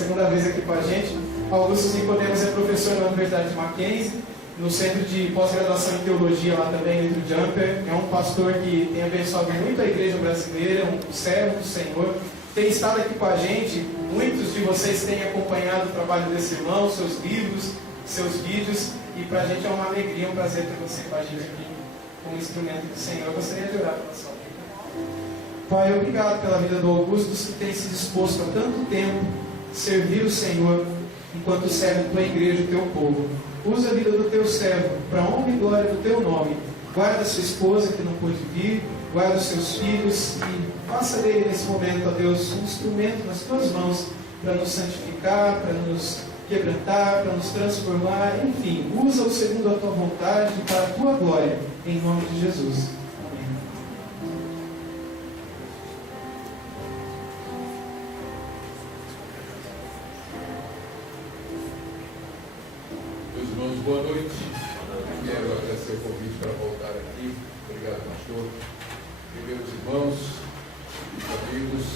segunda vez aqui com a gente. Augusto Nicodemos é professor na Universidade de Mackenzie, no Centro de Pós-Graduação em Teologia lá também, dentro do Jumper. É um pastor que tem abençoado muito a igreja brasileira, um servo do Senhor. Tem estado aqui com a gente. Muitos de vocês têm acompanhado o trabalho desse irmão, seus livros, seus vídeos. E para a gente é uma alegria, um prazer ter você com a gente aqui, como instrumento do Senhor. Eu gostaria de orar pela sua vida. Pai, obrigado pela vida do Augusto, que tem se disposto há tanto tempo a servir o Senhor, enquanto serve a tua igreja, o teu povo. Usa a vida do teu servo para a honra e glória do teu nome. Guarda a sua esposa que não pôde vir, guarda os seus filhos e faça dele nesse momento, ó Deus, um instrumento nas tuas mãos para nos santificar, para nos quebrantar, para nos transformar, enfim, usa-o segundo a tua vontade para a tua glória, em nome de Jesus. Amém. Meus irmãos, boa noite. Quero agradecer o convite para voltar aqui. Obrigado, pastor. Primeiros irmãos, os amigos,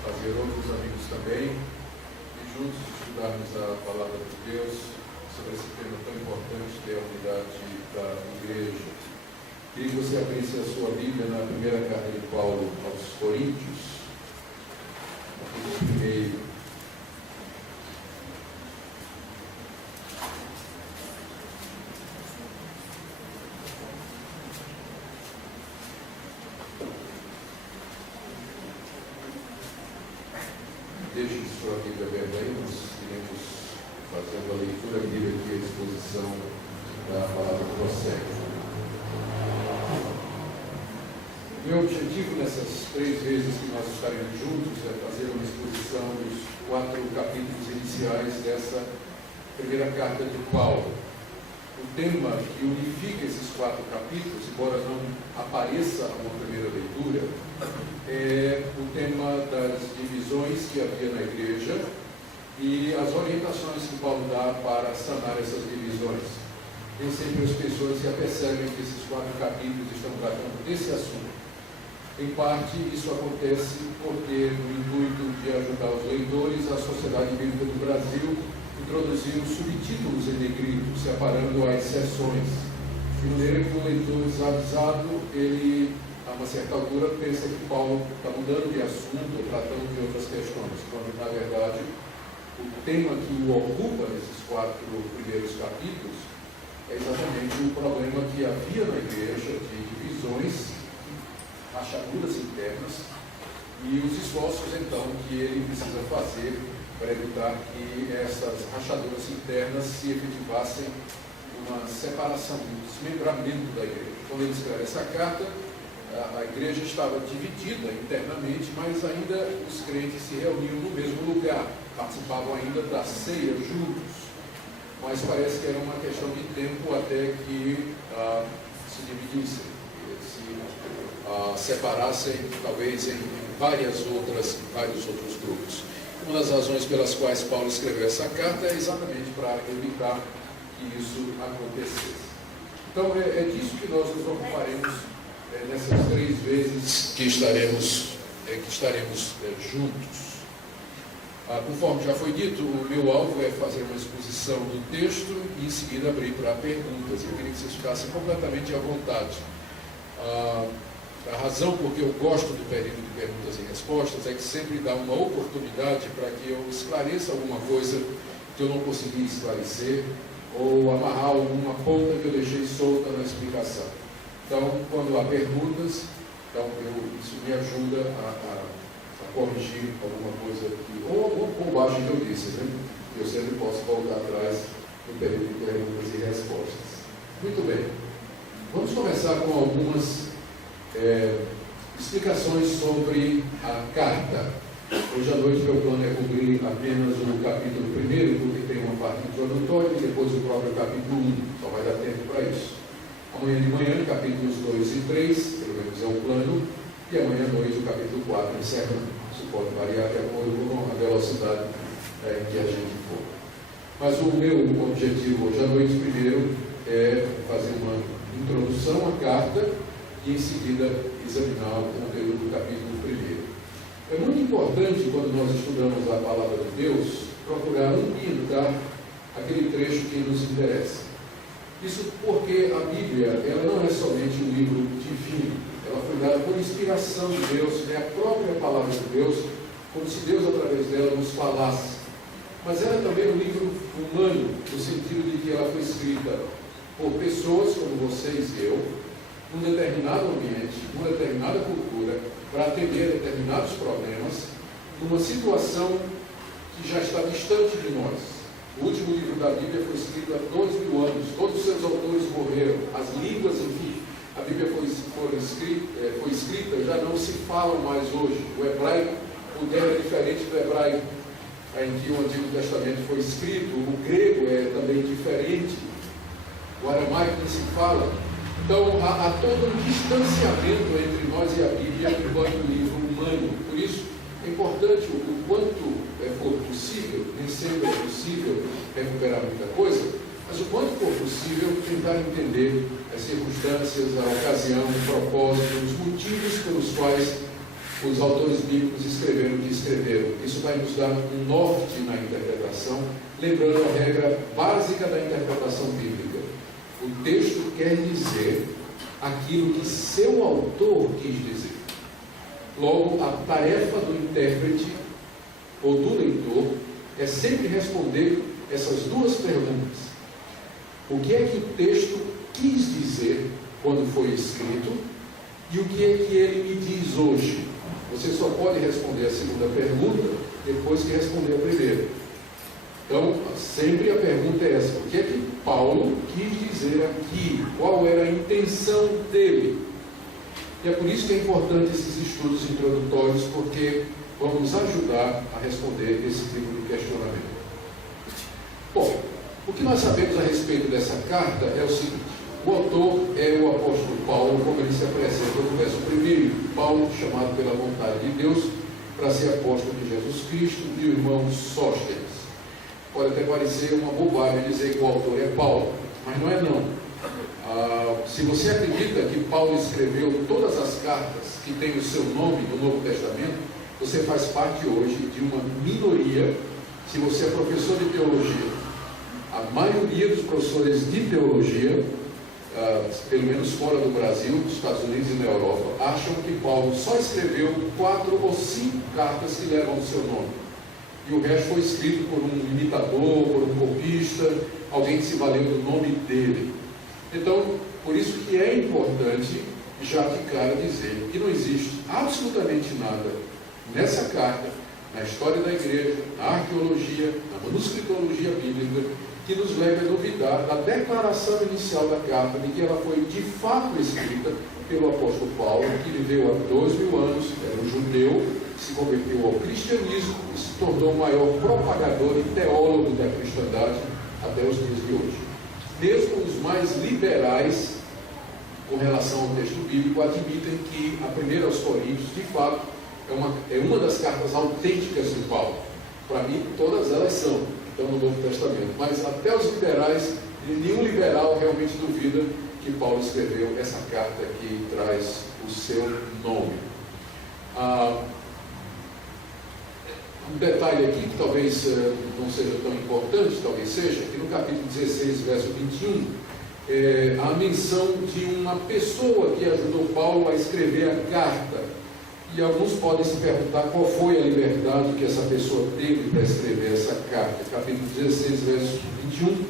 fazer outros amigos também, e juntos estudarmos a palavra de Deus sobre esse tema tão importante que é a unidade da igreja. Queria que você abrisse a sua Bíblia na primeira carta de Paulo aos Coríntios, capítulo 1. Deixe sua Bíblia aberta aí, nós iremos fazendo a leitura bíblica e a exposição da palavra que prossegue. Meu objetivo nessas 3 vezes que nós estaremos juntos é fazer uma exposição dos 4 capítulos iniciais dessa primeira carta de Paulo. O tema que unifica esses 4 capítulos, embora não apareça uma primeira leitura, é o tema das divisões que havia na igreja e as orientações que Paulo dá para sanar essas divisões. Nem sempre as pessoas se apercebem que esses 4 capítulos estão tratando desse assunto. Em parte, isso acontece porque, no intuito de ajudar os leitores, a Sociedade Bíblica do Brasil introduziu subtítulos em negrito, separando as seções, de maneira que o leitor desavisado, ele, a uma certa altura, pensa que Paulo está mudando de assunto, tratando de outras questões, quando, na verdade, o tema que o ocupa nesses 4 primeiros capítulos é exatamente o problema que havia na igreja de divisões, rachaduras internas, e os esforços, então, que ele precisa fazer para evitar que essas rachaduras internas se efetivassem uma separação, um desmembramento da igreja. Quando ele escreve essa carta, a igreja estava dividida internamente, mas ainda os crentes se reuniam no mesmo lugar, participavam ainda da ceia juntos, mas parece que era uma questão de tempo até que se dividissem, se separassem, talvez em vários outros grupos. Uma das razões pelas quais Paulo escreveu essa carta é exatamente para evitar que isso acontecesse. Então, é disso que nós nos ocuparemos nessas 3 vezes que estaremos juntos. Conforme já foi dito, o meu alvo é fazer uma exposição do texto e em seguida abrir para perguntas. Eu queria que vocês ficassem completamente à vontade. A razão por que eu gosto do período de perguntas e respostas é que sempre dá uma oportunidade para que eu esclareça alguma coisa que eu não consegui esclarecer ou amarrar alguma ponta que eu deixei solta na explicação. Então, quando há perguntas, isso me ajuda a corrigir alguma coisa ou alguma bobagem que eu disse, né? Eu sempre posso voltar atrás no período de perguntas e respostas. Muito bem. Vamos começar com algumas explicações sobre a carta. Hoje à noite meu plano é cobrir apenas o capítulo 1, porque tem uma parte introdutória e depois o próprio capítulo 1, só vai dar tempo para isso. Amanhã de manhã, capítulos 2 e 3, pelo menos é o plano, e amanhã à noite o capítulo 4, encerrando. Isso pode variar de acordo com a velocidade em que a gente for. Mas o meu objetivo hoje à noite, primeiro, é fazer uma introdução à carta e em seguida examinar o conteúdo do capítulo 1. É muito importante, quando nós estudamos a palavra de Deus, procurar ambientar aquele trecho que nos interessa. Isso porque a Bíblia, ela não é somente um livro divino, ela foi dada por inspiração de Deus, é a própria palavra de Deus, como se Deus através dela nos falasse. Mas ela é também um livro humano, no sentido de que ela foi escrita por pessoas como vocês e eu, num determinado ambiente, numa determinada cultura, para atender determinados problemas, numa situação que já está distante de nós. O último livro da Bíblia foi escrito há 2.000 anos, todos os seus autores morreram, as línguas, enfim, a Bíblia foi escrita, já não se falam mais hoje. O hebraico moderno é diferente do hebraico em que o Antigo Testamento foi escrito, o grego é também diferente, o aramaico nem se fala. Então há todo um distanciamento entre nós e a Bíblia enquanto livro humano. Por isso é importante, o quanto for possível, nem sempre é possível recuperar muita coisa, mas o quanto for possível tentar entender as circunstâncias, a ocasião, o propósito, os motivos pelos quais os autores bíblicos escreveram o que escreveram. Isso vai nos dar um norte na interpretação, lembrando a regra básica da interpretação bíblica. O texto quer dizer aquilo que seu autor quis dizer. Logo, a tarefa do intérprete ou do leitor é sempre responder essas duas perguntas. O que é que o texto quis dizer quando foi escrito e o que é que ele me diz hoje? Você só pode responder a segunda pergunta depois que responder a primeira. Então, sempre a pergunta é essa: o que é que Paulo quis dizer aqui? Qual era a intenção dele? E é por isso que é importante esses estudos introdutórios, porque vão nos ajudar a responder esse tipo de questionamento. Bom, o que nós sabemos a respeito dessa carta é o seguinte: o autor é o apóstolo Paulo, como ele se apresenta no verso 1. Paulo, chamado pela vontade de Deus para ser apóstolo de Jesus Cristo, e o irmão Sóstenes. Pode até parecer uma bobagem dizer que o autor é Paulo, mas não é não. Se você acredita que Paulo escreveu todas as cartas que têm o seu nome no Novo Testamento, você faz parte hoje de uma minoria. Se você é professor de teologia, a maioria dos professores de teologia, pelo menos fora do Brasil, nos Estados Unidos e na Europa, acham que Paulo só escreveu 4 ou 5 cartas que levam o seu nome. E o resto foi escrito por um imitador, por um copista, alguém que se valeu do nome dele. Então, por isso que é importante, já de cara, dizer que não existe absolutamente nada nessa carta, na história da igreja, na arqueologia, na manuscritologia bíblica, que nos leve a duvidar da declaração inicial da carta, de que ela foi de fato escrita pelo apóstolo Paulo, que viveu há 2.000 anos, era um judeu, se converteu ao cristianismo e se tornou o maior propagador e teólogo da cristandade até os dias de hoje. Mesmo os mais liberais, com relação ao texto bíblico, admitem que a 1 aos Coríntios, de fato, é uma das cartas autênticas de Paulo. Para mim, todas elas são, estão no Novo Testamento. Mas até os liberais, nenhum liberal realmente duvida que Paulo escreveu essa carta que traz o seu nome. Um detalhe aqui que talvez não seja tão importante, talvez seja, que no capítulo 16, verso 21, há a menção de uma pessoa que ajudou Paulo a escrever a carta. E alguns podem se perguntar qual foi a liberdade que essa pessoa teve para escrever essa carta. Capítulo 16, verso 21,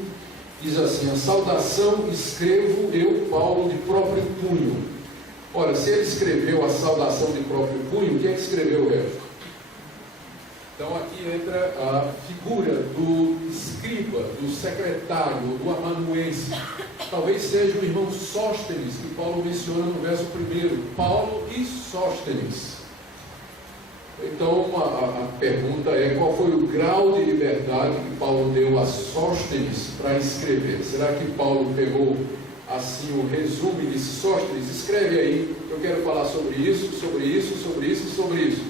diz assim: a saudação escrevo eu, Paulo, de próprio punho. Ora, se ele escreveu a saudação de próprio punho, quem é que escreveu o resto? Então aqui entra a figura do escriba, do secretário, do amanuense. Talvez seja o irmão Sóstenes, que Paulo menciona no verso 1, Paulo e Sóstenes. Então a pergunta é: qual foi o grau de liberdade que Paulo deu a Sóstenes para escrever? Será que Paulo pegou assim o resumo e disse: Sóstenes, escreve aí, eu quero falar sobre isso, sobre isso, sobre isso e sobre isso?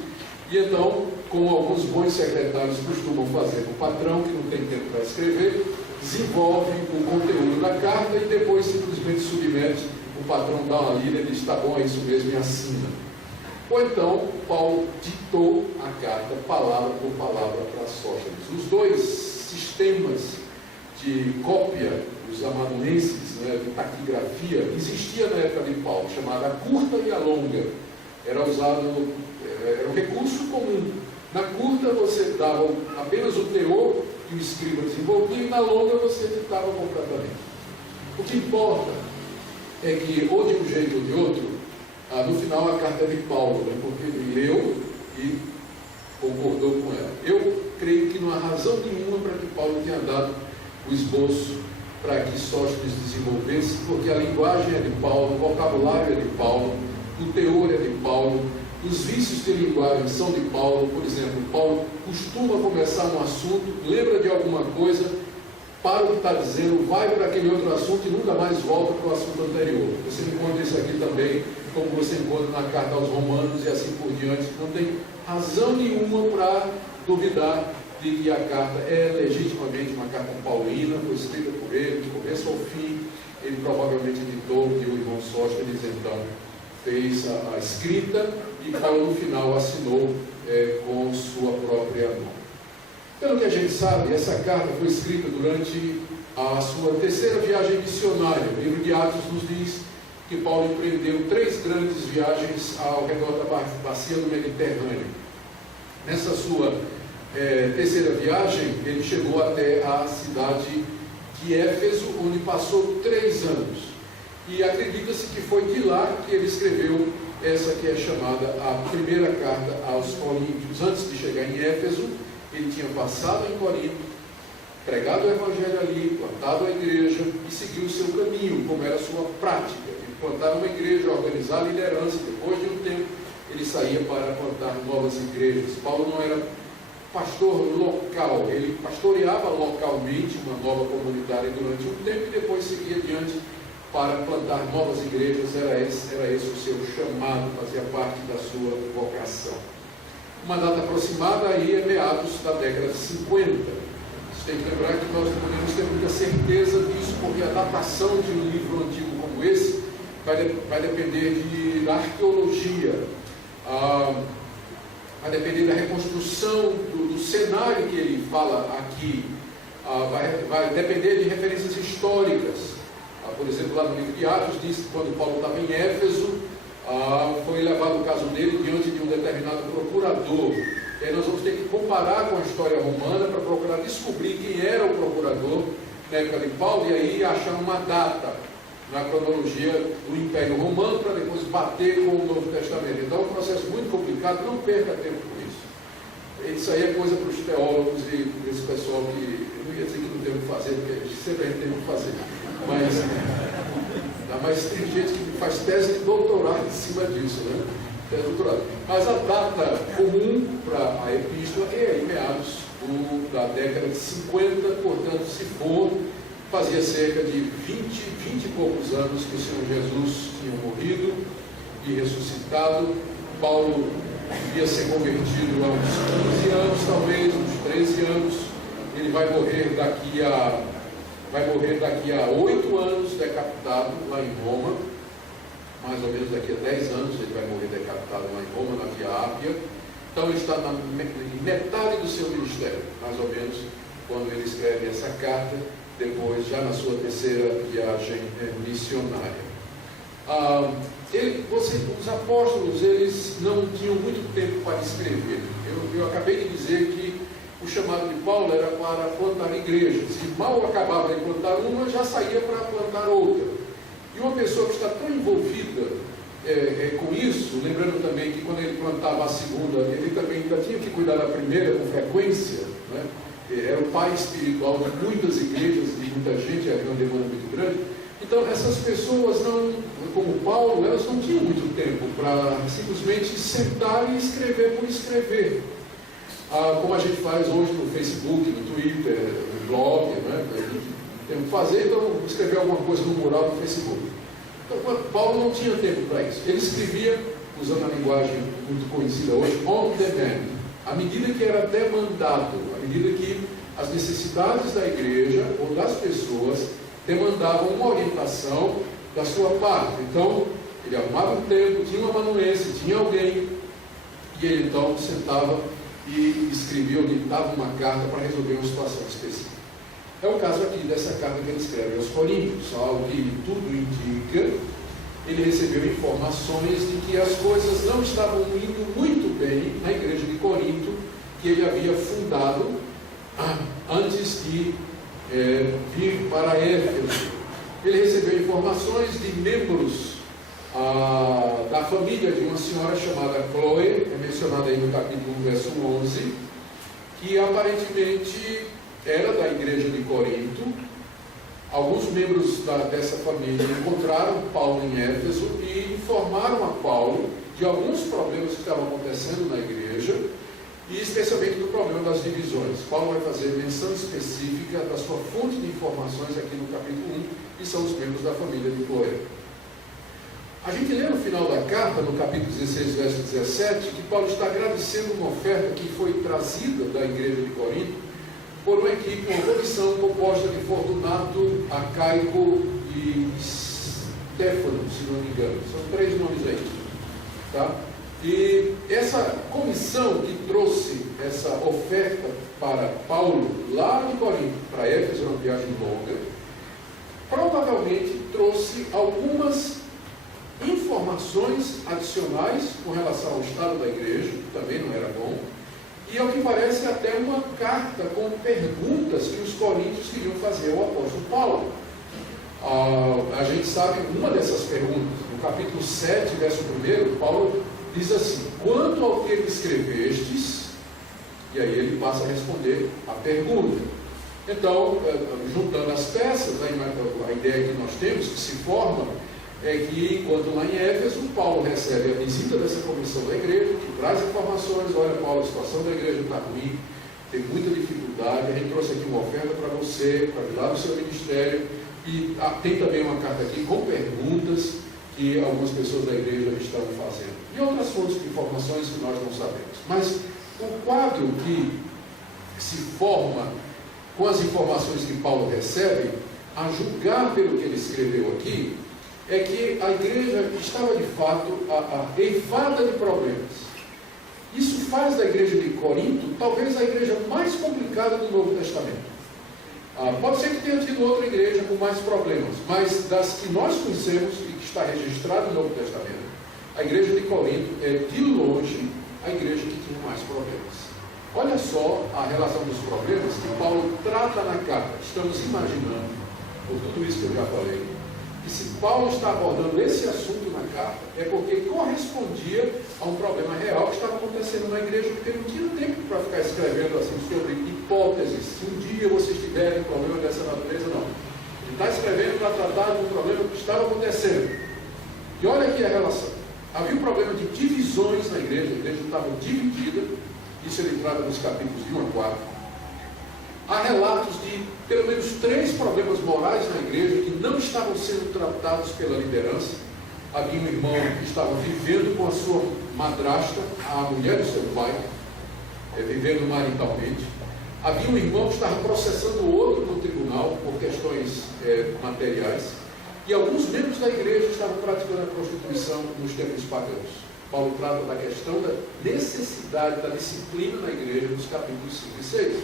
E então, como alguns bons secretários costumam fazer, o patrão, que não tem tempo para escrever, desenvolve o conteúdo da carta e depois simplesmente submete, o patrão dá uma lida e diz: tá bom, é isso mesmo, e assina. Ou então, Paulo ditou a carta, palavra por palavra, para Sóstenes. Os dois sistemas de cópia dos amanuenses, né, de taquigrafia, existia na época de Paulo, chamada a curta e a longa. Era usado, era um recurso comum. Na curta você dava apenas o teor que o escriba desenvolvia, e na longa você editava completamente. O que importa é que, ou de um jeito ou de outro, no final a carta é de Paulo, né, porque ele leu e concordou com ela. Eu creio que não há razão nenhuma para que Paulo tenha dado o esboço para que Sóstenes desenvolvesse, porque a linguagem é de Paulo, o vocabulário é de Paulo, o teor é de Paulo, os vícios de linguagem são de Paulo. Por exemplo, Paulo costuma começar um assunto, lembra de alguma coisa, para o que está dizendo, vai para aquele outro assunto e nunca mais volta para o assunto anterior. Você encontra isso aqui também, como você encontra na carta aos Romanos e assim por diante. Não tem razão nenhuma para duvidar de que a carta é legitimamente uma carta paulina, foi escrita por ele, de começo ao fim. Ele provavelmente editou, e o irmão Sóstenes então fez a escrita, e Paulo no final assinou com sua própria mão. Pelo que a gente sabe, essa carta foi escrita durante a sua terceira viagem missionária. O livro de Atos nos diz que Paulo empreendeu 3 grandes viagens ao redor da bacia do Mediterrâneo. Nessa sua terceira viagem, ele chegou até a cidade de Éfeso, onde passou 3 anos. E acredita-se que foi de lá que ele escreveu essa que é chamada a primeira carta aos Coríntios. Antes de chegar em Éfeso, ele tinha passado em Corinto, pregado o Evangelho ali, plantado a igreja e seguiu o seu caminho, como era a sua prática. Ele plantava uma igreja, organizar a liderança, depois de um tempo ele saía para plantar novas igrejas. Paulo não era pastor local, ele pastoreava localmente uma nova comunidade durante um tempo e depois seguia adiante para plantar novas igrejas. Era esse o seu chamado, fazia parte da sua vocação. Uma data aproximada aí é meados da década de 50. Você tem que lembrar que nós não podemos ter muita certeza disso, porque a datação de um livro antigo como esse vai depender da arqueologia, vai depender da reconstrução do cenário que ele fala aqui, vai depender de referências históricas. Por exemplo, lá no livro de Atos diz que quando Paulo estava em Éfeso, foi levado o caso dele diante de um determinado procurador. E aí nós vamos ter que comparar com a história romana para procurar descobrir quem era o procurador na época de Paulo, e aí achar uma data na cronologia do Império Romano para depois bater com o Novo Testamento. Então é um processo muito complicado, não perca tempo com isso. Isso aí é coisa para os teólogos e esse pessoal que, eu não ia dizer que não tem o que fazer, porque sempre a gente tem o que fazer, mas tem gente que faz tese de doutorado em cima disso, né? Tese de doutorado. Mas a data comum para a epístola é aí meados da década de 50, portanto, se for, fazia cerca de 20 e poucos anos que o Senhor Jesus tinha morrido e ressuscitado. Paulo ia ser convertido há uns 15 anos, talvez, uns 13 anos. Ele vai morrer daqui a 8 anos decapitado lá em Roma, mais ou menos daqui a 10 anos ele vai morrer decapitado lá em Roma, na Via Ápia. Então ele está na metade do seu ministério, mais ou menos, quando ele escreve essa carta, depois já na sua terceira viagem missionária. Os apóstolos, eles não tinham muito tempo para escrever. Eu acabei de dizer que o chamado de Paulo era para plantar igrejas, e mal acabava de plantar uma, já saía para plantar outra. E uma pessoa que está tão envolvida com isso, lembrando também que quando ele plantava a segunda, ele também ainda tinha que cuidar da primeira com frequência, né? Era o pai espiritual de muitas igrejas, de muita gente, havia uma demanda muito grande. Então essas pessoas, como Paulo, elas não tinham muito tempo para simplesmente sentar e escrever por escrever. Como a gente faz hoje no Facebook, no Twitter, no blog, né? Temos que fazer, então vou escrever alguma coisa no mural do Facebook. Então Paulo não tinha tempo para isso. Ele escrevia, usando a linguagem muito conhecida hoje, on demand, à medida que era demandado, à medida que as necessidades da igreja ou das pessoas demandavam uma orientação da sua parte. Então, ele arrumava um tempo, tinha uma amanuense, tinha alguém, e ele então sentava e escrevia ou ditava uma carta para resolver uma situação específica. É o caso aqui dessa carta que ele escreve aos Coríntios, ao que tudo indica. Ele recebeu informações de que as coisas não estavam indo muito bem na igreja de Corinto, que ele havia fundado antes de vir para Éfeso. Ele recebeu informações de membros da família de uma senhora chamada Chloe, é mencionada aí no capítulo 1, verso 11, que aparentemente era da igreja de Corinto. Alguns membros dessa família encontraram Paulo em Éfeso e informaram a Paulo de alguns problemas que estavam acontecendo na igreja, e especialmente do problema das divisões. Paulo vai fazer menção específica da sua fonte de informações aqui no capítulo 1, que são os membros da família de Chloe. A gente lê no final da carta, no capítulo 16, verso 17, que Paulo está agradecendo uma oferta que foi trazida da igreja de Corinto por uma equipe, uma comissão composta de Fortunato, Acaico e Stefano, se não me engano. São 3 nomes aí. Tá? E essa comissão que trouxe essa oferta para Paulo, lá de Corinto, para Éfeso, uma viagem longa, provavelmente trouxe algumas informações adicionais com relação ao estado da igreja, que também não era bom, e ao que parece até uma carta com perguntas que os coríntios queriam fazer ao apóstolo Paulo. A gente sabe uma dessas perguntas, no capítulo 7, verso 1, Paulo diz assim: quanto ao que escrevestes, e aí ele passa a responder a pergunta. Então, juntando as peças, a ideia que nós temos, que se forma, é que, enquanto lá em Éfeso, Paulo recebe a visita dessa comissão da igreja, que traz informações: olha, Paulo, a situação da igreja está ruim, tem muita dificuldade, a gente trouxe aqui uma oferta para você, para ajudar no seu ministério, e tem também uma carta aqui com perguntas que algumas pessoas da igreja estão fazendo. E outras fontes de informações que nós não sabemos. Mas o quadro que se forma com as informações que Paulo recebe, a julgar pelo que ele escreveu aqui, é que a igreja estava de fato eifada de problemas. Isso faz da igreja de Corinto talvez a igreja mais complicada do Novo Testamento. Pode ser que tenha tido outra igreja com mais problemas, mas das que nós conhecemos e que está registrada no Novo Testamento, a igreja de Corinto é de longe a igreja que tinha mais problemas. Olha só a relação dos problemas que Paulo trata na carta. Estamos imaginando, por tudo isso que eu já falei, que se Paulo está abordando esse assunto na carta, é porque correspondia a um problema real que estava acontecendo na igreja, porque não tinha tempo para ficar escrevendo assim sobre hipóteses. Se um dia vocês tiverem um problema dessa natureza, não. Ele está escrevendo para tratar de um problema que estava acontecendo. E olha aqui a relação. Havia um problema de divisões na igreja, a igreja estava dividida, isso ele trata nos capítulos de 1 a 4. Há relatos de pelo menos 3 problemas morais na igreja que não estavam sendo tratados pela liderança. Havia um irmão que estava vivendo com a sua madrasta, a mulher do seu pai, vivendo maritalmente. Havia um irmão que estava processando o outro no tribunal por questões materiais. E alguns membros da igreja estavam praticando a prostituição nos tempos pagãos. Paulo trata da questão da necessidade da disciplina na igreja nos capítulos 5 e 6.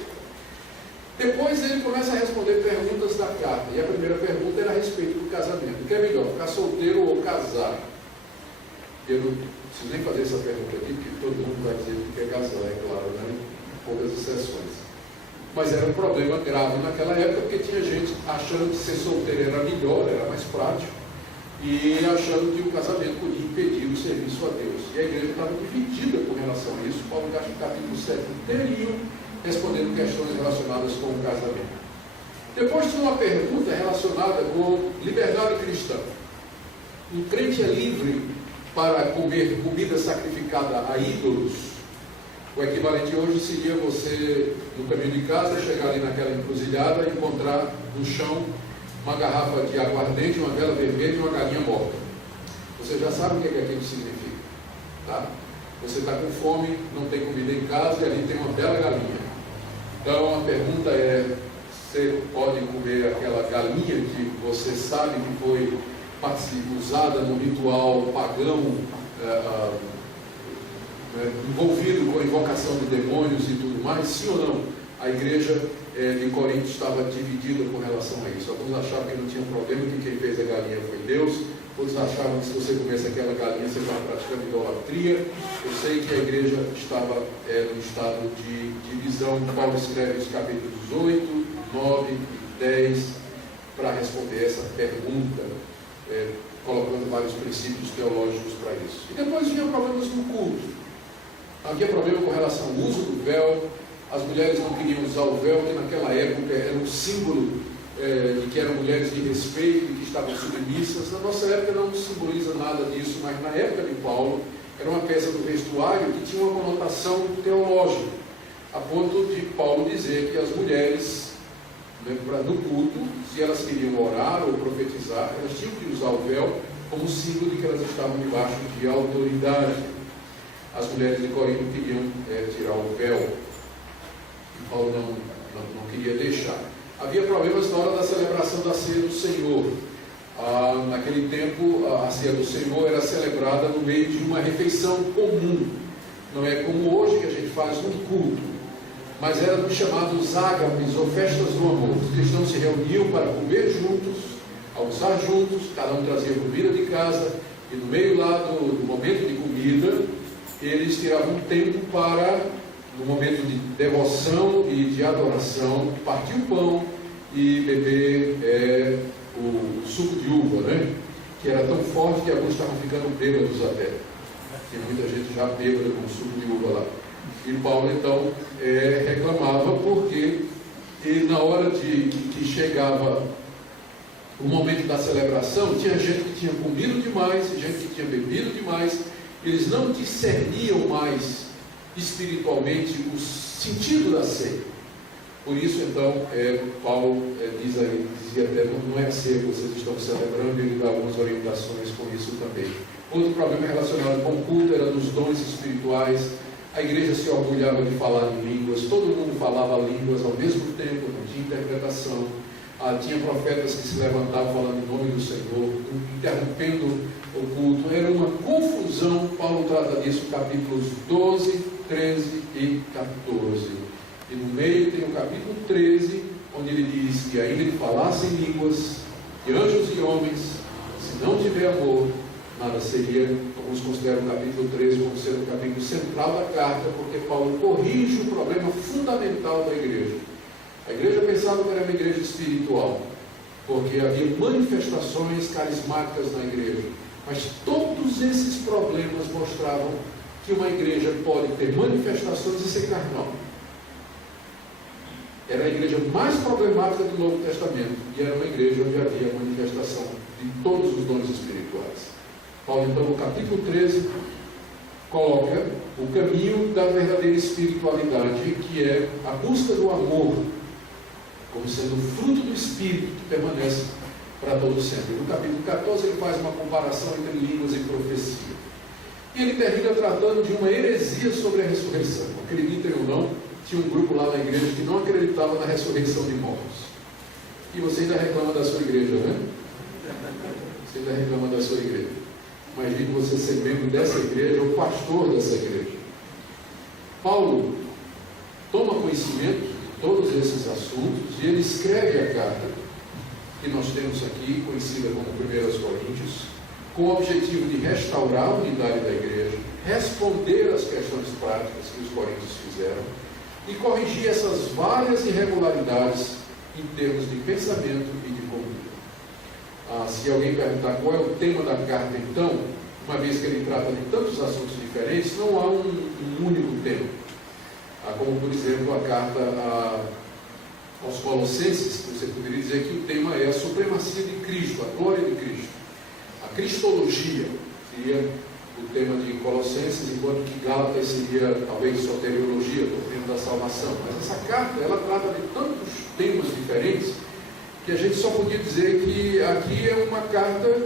Depois ele começa a responder perguntas da carta. E a primeira pergunta era a respeito do casamento. O que é melhor, ficar solteiro ou casar? Eu não preciso nem fazer essa pergunta aqui, porque todo mundo vai dizer que quer casar, é claro, né? Poucas exceções. Mas era um problema grave naquela época, porque tinha gente achando que ser solteiro era melhor, era mais prático, e achando que o casamento podia impedir o serviço a Deus. E a igreja estava dividida com relação a isso. Paulo gasta o capítulo 7 inteirinho respondendo questões relacionadas com o casamento. Depois tinha uma pergunta relacionada com liberdade cristã. Um crente é livre para comer comida sacrificada a ídolos? O equivalente hoje seria você, no caminho de casa, chegar ali naquela encruzilhada e encontrar no chão uma garrafa de aguardente, uma vela vermelha e uma galinha morta. Você já sabe o que aquilo significa, tá? Você está com fome, não tem comida em casa e ali tem uma bela galinha. Então a pergunta é: você pode comer aquela galinha que você sabe que foi usada no ritual pagão, envolvido com a invocação de demônios e tudo mais? Sim ou não? a igreja de Corinto estava dividida com relação a isso. Alguns achavam que não tinha problema, que quem fez a galinha foi Deus. Outros achavam que se você comesse aquela galinha, você estava praticando idolatria. Eu sei que a igreja estava em estado de divisão. Paulo escreve os capítulos 8, 9 e 10 para responder essa pergunta, colocando vários princípios teológicos para isso. E depois vinham problemas no culto. Havia problema com relação ao uso do véu. As mulheres não queriam usar o véu, que naquela época era um símbolo de que eram mulheres de respeito e que estavam submissas. Na nossa época não simboliza nada disso, mas na época de Paulo era uma peça do vestuário que tinha uma conotação teológica, a ponto de Paulo dizer que as mulheres, no culto, se elas queriam orar ou profetizar, elas tinham que usar o véu como símbolo de que elas estavam debaixo de autoridade. As mulheres de Corinto queriam tirar o véu. Paulo não queria deixar. Havia problemas na hora da celebração da ceia do Senhor. Naquele tempo, a ceia do Senhor era celebrada no meio de uma refeição comum. Não é como hoje que a gente faz um culto, mas era dos chamados ágapes ou festas do amor. Os cristãos se reuniam para comer juntos, almoçar juntos, cada um trazia comida de casa, e no meio lá do momento de comida, eles tiravam um tempo para, no momento de devoção e de adoração, partir o pão e beber o suco de uva, que era tão forte que alguns estavam ficando bêbados até. Tinha muita gente já bêbada com o suco de uva lá. E Paulo então reclamava porque na hora que chegava o momento da celebração, tinha gente que tinha comido demais, gente que tinha bebido demais, eles não discerniam mais espiritualmente o sentido da ceia. Por isso, então, Paulo dizia até, não é a ceia que vocês estão celebrando, e ele dá algumas orientações com isso também. Outro problema relacionado com o culto era dos dons espirituais. A igreja se orgulhava de falar em línguas, todo mundo falava línguas ao mesmo tempo, não tinha interpretação. Tinha profetas que se levantavam falando em nome do Senhor, interrompendo o culto. Era uma confusão. Paulo trata disso em capítulos 12, 13 e 14. E no meio tem o capítulo 13, onde ele diz que ainda ele falasse em línguas, de anjos e homens, se não tiver amor, nada seria. Alguns consideram o capítulo 13 como sendo o capítulo central da carta, porque Paulo corrige o problema fundamental da igreja. A igreja pensava que era uma igreja espiritual, porque havia manifestações carismáticas na igreja. Mas todos esses problemas mostravam que uma igreja pode ter manifestações e ser carnal. Era a igreja mais problemática do Novo Testamento, e era uma igreja onde havia a manifestação de todos os dons espirituais. Paulo, então, no capítulo 13, coloca o caminho da verdadeira espiritualidade, que é a busca do amor, como sendo o fruto do Espírito que permanece para todo sempre. No capítulo 14 ele faz uma comparação entre línguas e profecia. E ele termina tratando de uma heresia sobre a ressurreição. Acreditem ou não, tinha um grupo lá na igreja que não acreditava na ressurreição de mortos. E você ainda reclama da sua igreja, né? Você ainda reclama da sua igreja. Imagine você ser membro dessa igreja ou pastor dessa igreja. Paulo toma conhecimento de todos esses assuntos e ele escreve a carta que nós temos aqui, conhecida como 1 Coríntios, com o objetivo de restaurar a unidade da igreja, responder às questões práticas que os coríntios fizeram e corrigir essas várias irregularidades em termos de pensamento e de conduta. Se alguém perguntar qual é o tema da carta, então, uma vez que ele trata de tantos assuntos diferentes, não há um único tema. Como, por exemplo, a carta aos Colossenses, que você poderia dizer que o tema é a supremacia de Cristo, a glória de Cristo. A cristologia seria o tema de Colossenses, enquanto que Gálatas seria talvez soteriologia, doutrina da salvação. Mas essa carta, ela trata de tantos temas diferentes que a gente só podia dizer que aqui é uma carta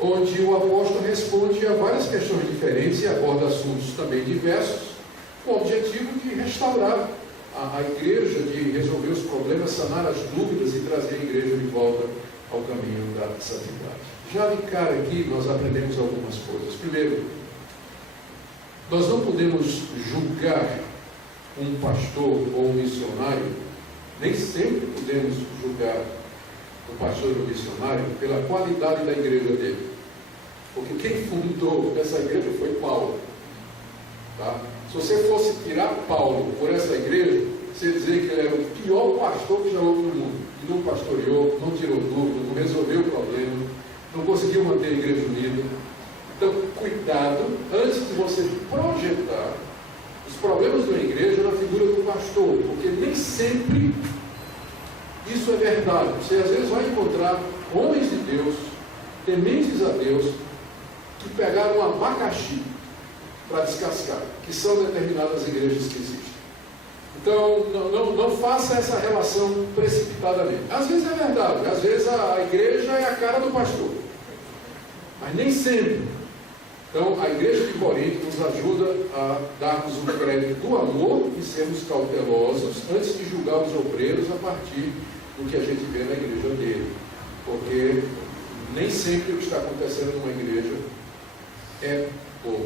onde o apóstolo responde a várias questões diferentes e aborda assuntos também diversos, com o objetivo de restaurar a igreja, de resolver os problemas, sanar as dúvidas e trazer a igreja de volta ao caminho da santidade. Já de cara aqui nós aprendemos algumas coisas. Primeiro, nós não podemos julgar um pastor ou um missionário, nem sempre podemos julgar o pastor ou o missionário pela qualidade da igreja dele. Porque quem fundou essa igreja foi Paulo. Tá? Se você fosse tirar Paulo por essa igreja, você ia dizer que ele era o pior pastor que já houve no mundo. Que não pastoreou, não tirou dúvida, não resolveu o problema, não conseguiu manter a igreja unida. Então, cuidado, antes de você projetar os problemas da igreja na figura do pastor, porque nem sempre isso é verdade. Você às vezes vai encontrar homens de Deus, tementes a Deus, que pegaram um abacaxi para descascar, que são determinadas igrejas que existem. Então, não faça essa relação precipitadamente. Às vezes é verdade, às vezes a igreja é a cara do pastor, mas nem sempre. Então, a igreja de Corinto nos ajuda a darmos o crédito do amor e sermos cautelosos antes de julgar os obreiros a partir do que a gente vê na igreja dele. Porque nem sempre o que está acontecendo numa igreja é por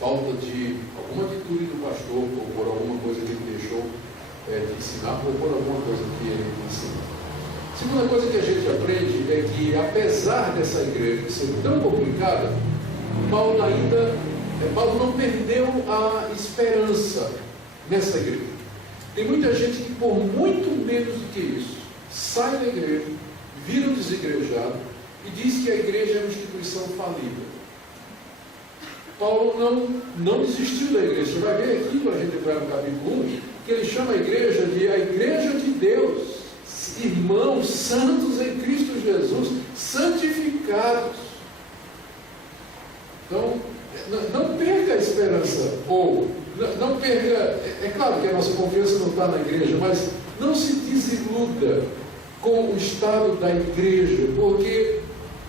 falta de alguma atitude do pastor, ou por alguma coisa que ele deixou de ensinar, ou por alguma coisa que ele ensina. A segunda coisa que a gente aprende é que, apesar dessa igreja ser tão complicada, Paulo não perdeu a esperança nessa igreja. Tem muita gente que, por muito menos do que isso, sai da igreja, vira um desigrejado e diz que a igreja é uma instituição falida. Paulo não desistiu da igreja. Você vai ver aqui, quando a gente entrar no capítulo 1, que ele chama a igreja de Deus, irmãos santos em Cristo Jesus, santificados. Então, não perca a esperança, ou não perca, é claro que a nossa confiança não está na igreja, mas não se desiluda com o estado da igreja, porque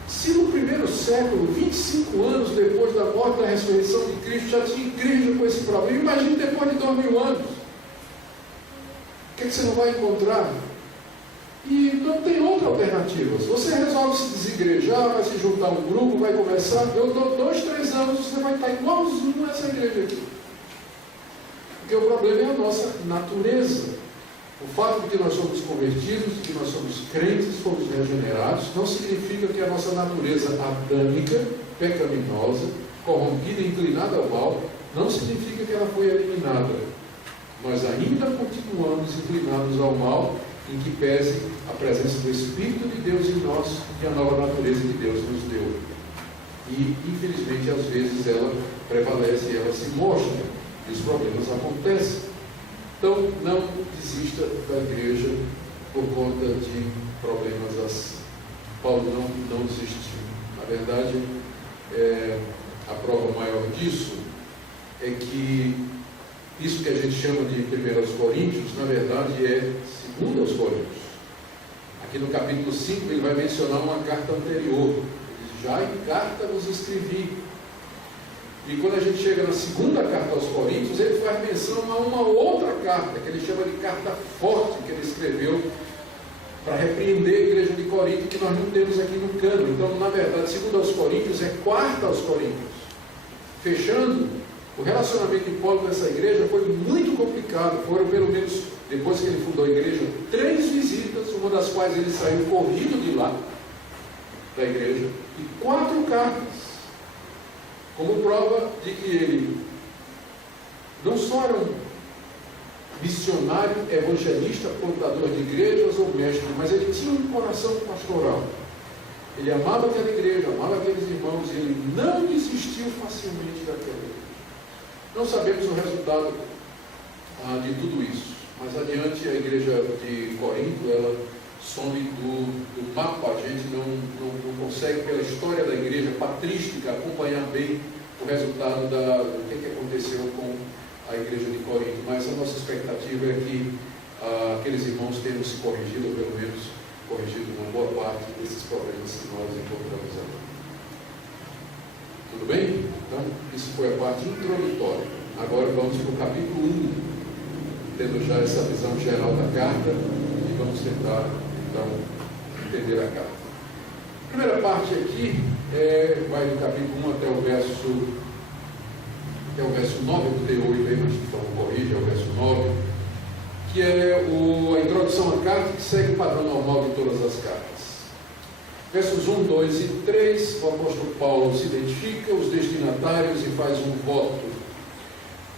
se no primeiro século, 25 anos depois da morte e da ressurreição de Cristo, já tinha igreja com esse problema, imagine depois de 2000 anos, o que você não vai encontrar? E não tem outra alternativa. Se você resolve se desigrejar, vai se juntar a um grupo, vai começar, eu dou 2, 3 anos, você vai estar igualzinho a essa igreja aqui. Porque o problema é a nossa natureza. O fato de que nós somos convertidos, de que nós somos crentes, fomos regenerados, não significa que a nossa natureza adâmica, pecaminosa, corrompida e inclinada ao mal, não significa que ela foi eliminada. Nós ainda continuamos inclinados ao mal, em que pese a presença do Espírito de Deus em nós e a nova natureza que Deus nos deu. E, infelizmente, às vezes ela prevalece e ela se mostra, e os problemas acontecem. Então, não desista da igreja por conta de problemas assim. Paulo não desistiu. Na verdade, a prova maior disso é que isso que a gente chama de 1 Coríntios, na verdade é 2 Coríntios. Aqui no capítulo 5 ele vai mencionar uma carta anterior. Ele diz, já em carta vos escrevi. E quando a gente chega na segunda carta aos Coríntios, ele faz menção a uma outra carta, que ele chama de carta forte, que ele escreveu para repreender a igreja de Corinto, que nós não temos aqui no cano. Então, na verdade, 2 aos Coríntios é 4 aos Coríntios. Fechando, o relacionamento de Paulo com essa igreja foi muito complicado. Foram, pelo menos, depois que ele fundou a igreja, 3 visitas, uma das quais ele saiu corrido de lá, da igreja, e 4 cartas, como prova de que ele não só era um missionário, evangelista, plantador de igrejas ou mestre, mas ele tinha um coração pastoral. Ele amava aquela igreja, amava aqueles irmãos, e ele não desistiu facilmente daquela igreja. Não sabemos o resultado de tudo isso, mas adiante a igreja de Corinto, ela some do mapa. A gente não consegue, pela história da igreja patrística, acompanhar bem o resultado do que aconteceu com a igreja de Corinto, mas a nossa expectativa é que aqueles irmãos tenham se corrigido, ou pelo menos corrigido uma boa parte desses problemas que nós encontramos aqui. Tudo bem? Então, isso foi a parte introdutória. Agora vamos para o capítulo 1, tendo já essa visão geral da carta, e vamos tentar, então, entender a carta. A primeira parte aqui vai do capítulo 1 até o verso que é o verso 9, eu botei 8 aí, mas então corrige, é o verso 9, que é a introdução à carta, que segue o padrão normal de todas as cartas. Versos 1, 2 e 3, o apóstolo Paulo se identifica, os destinatários e faz um voto.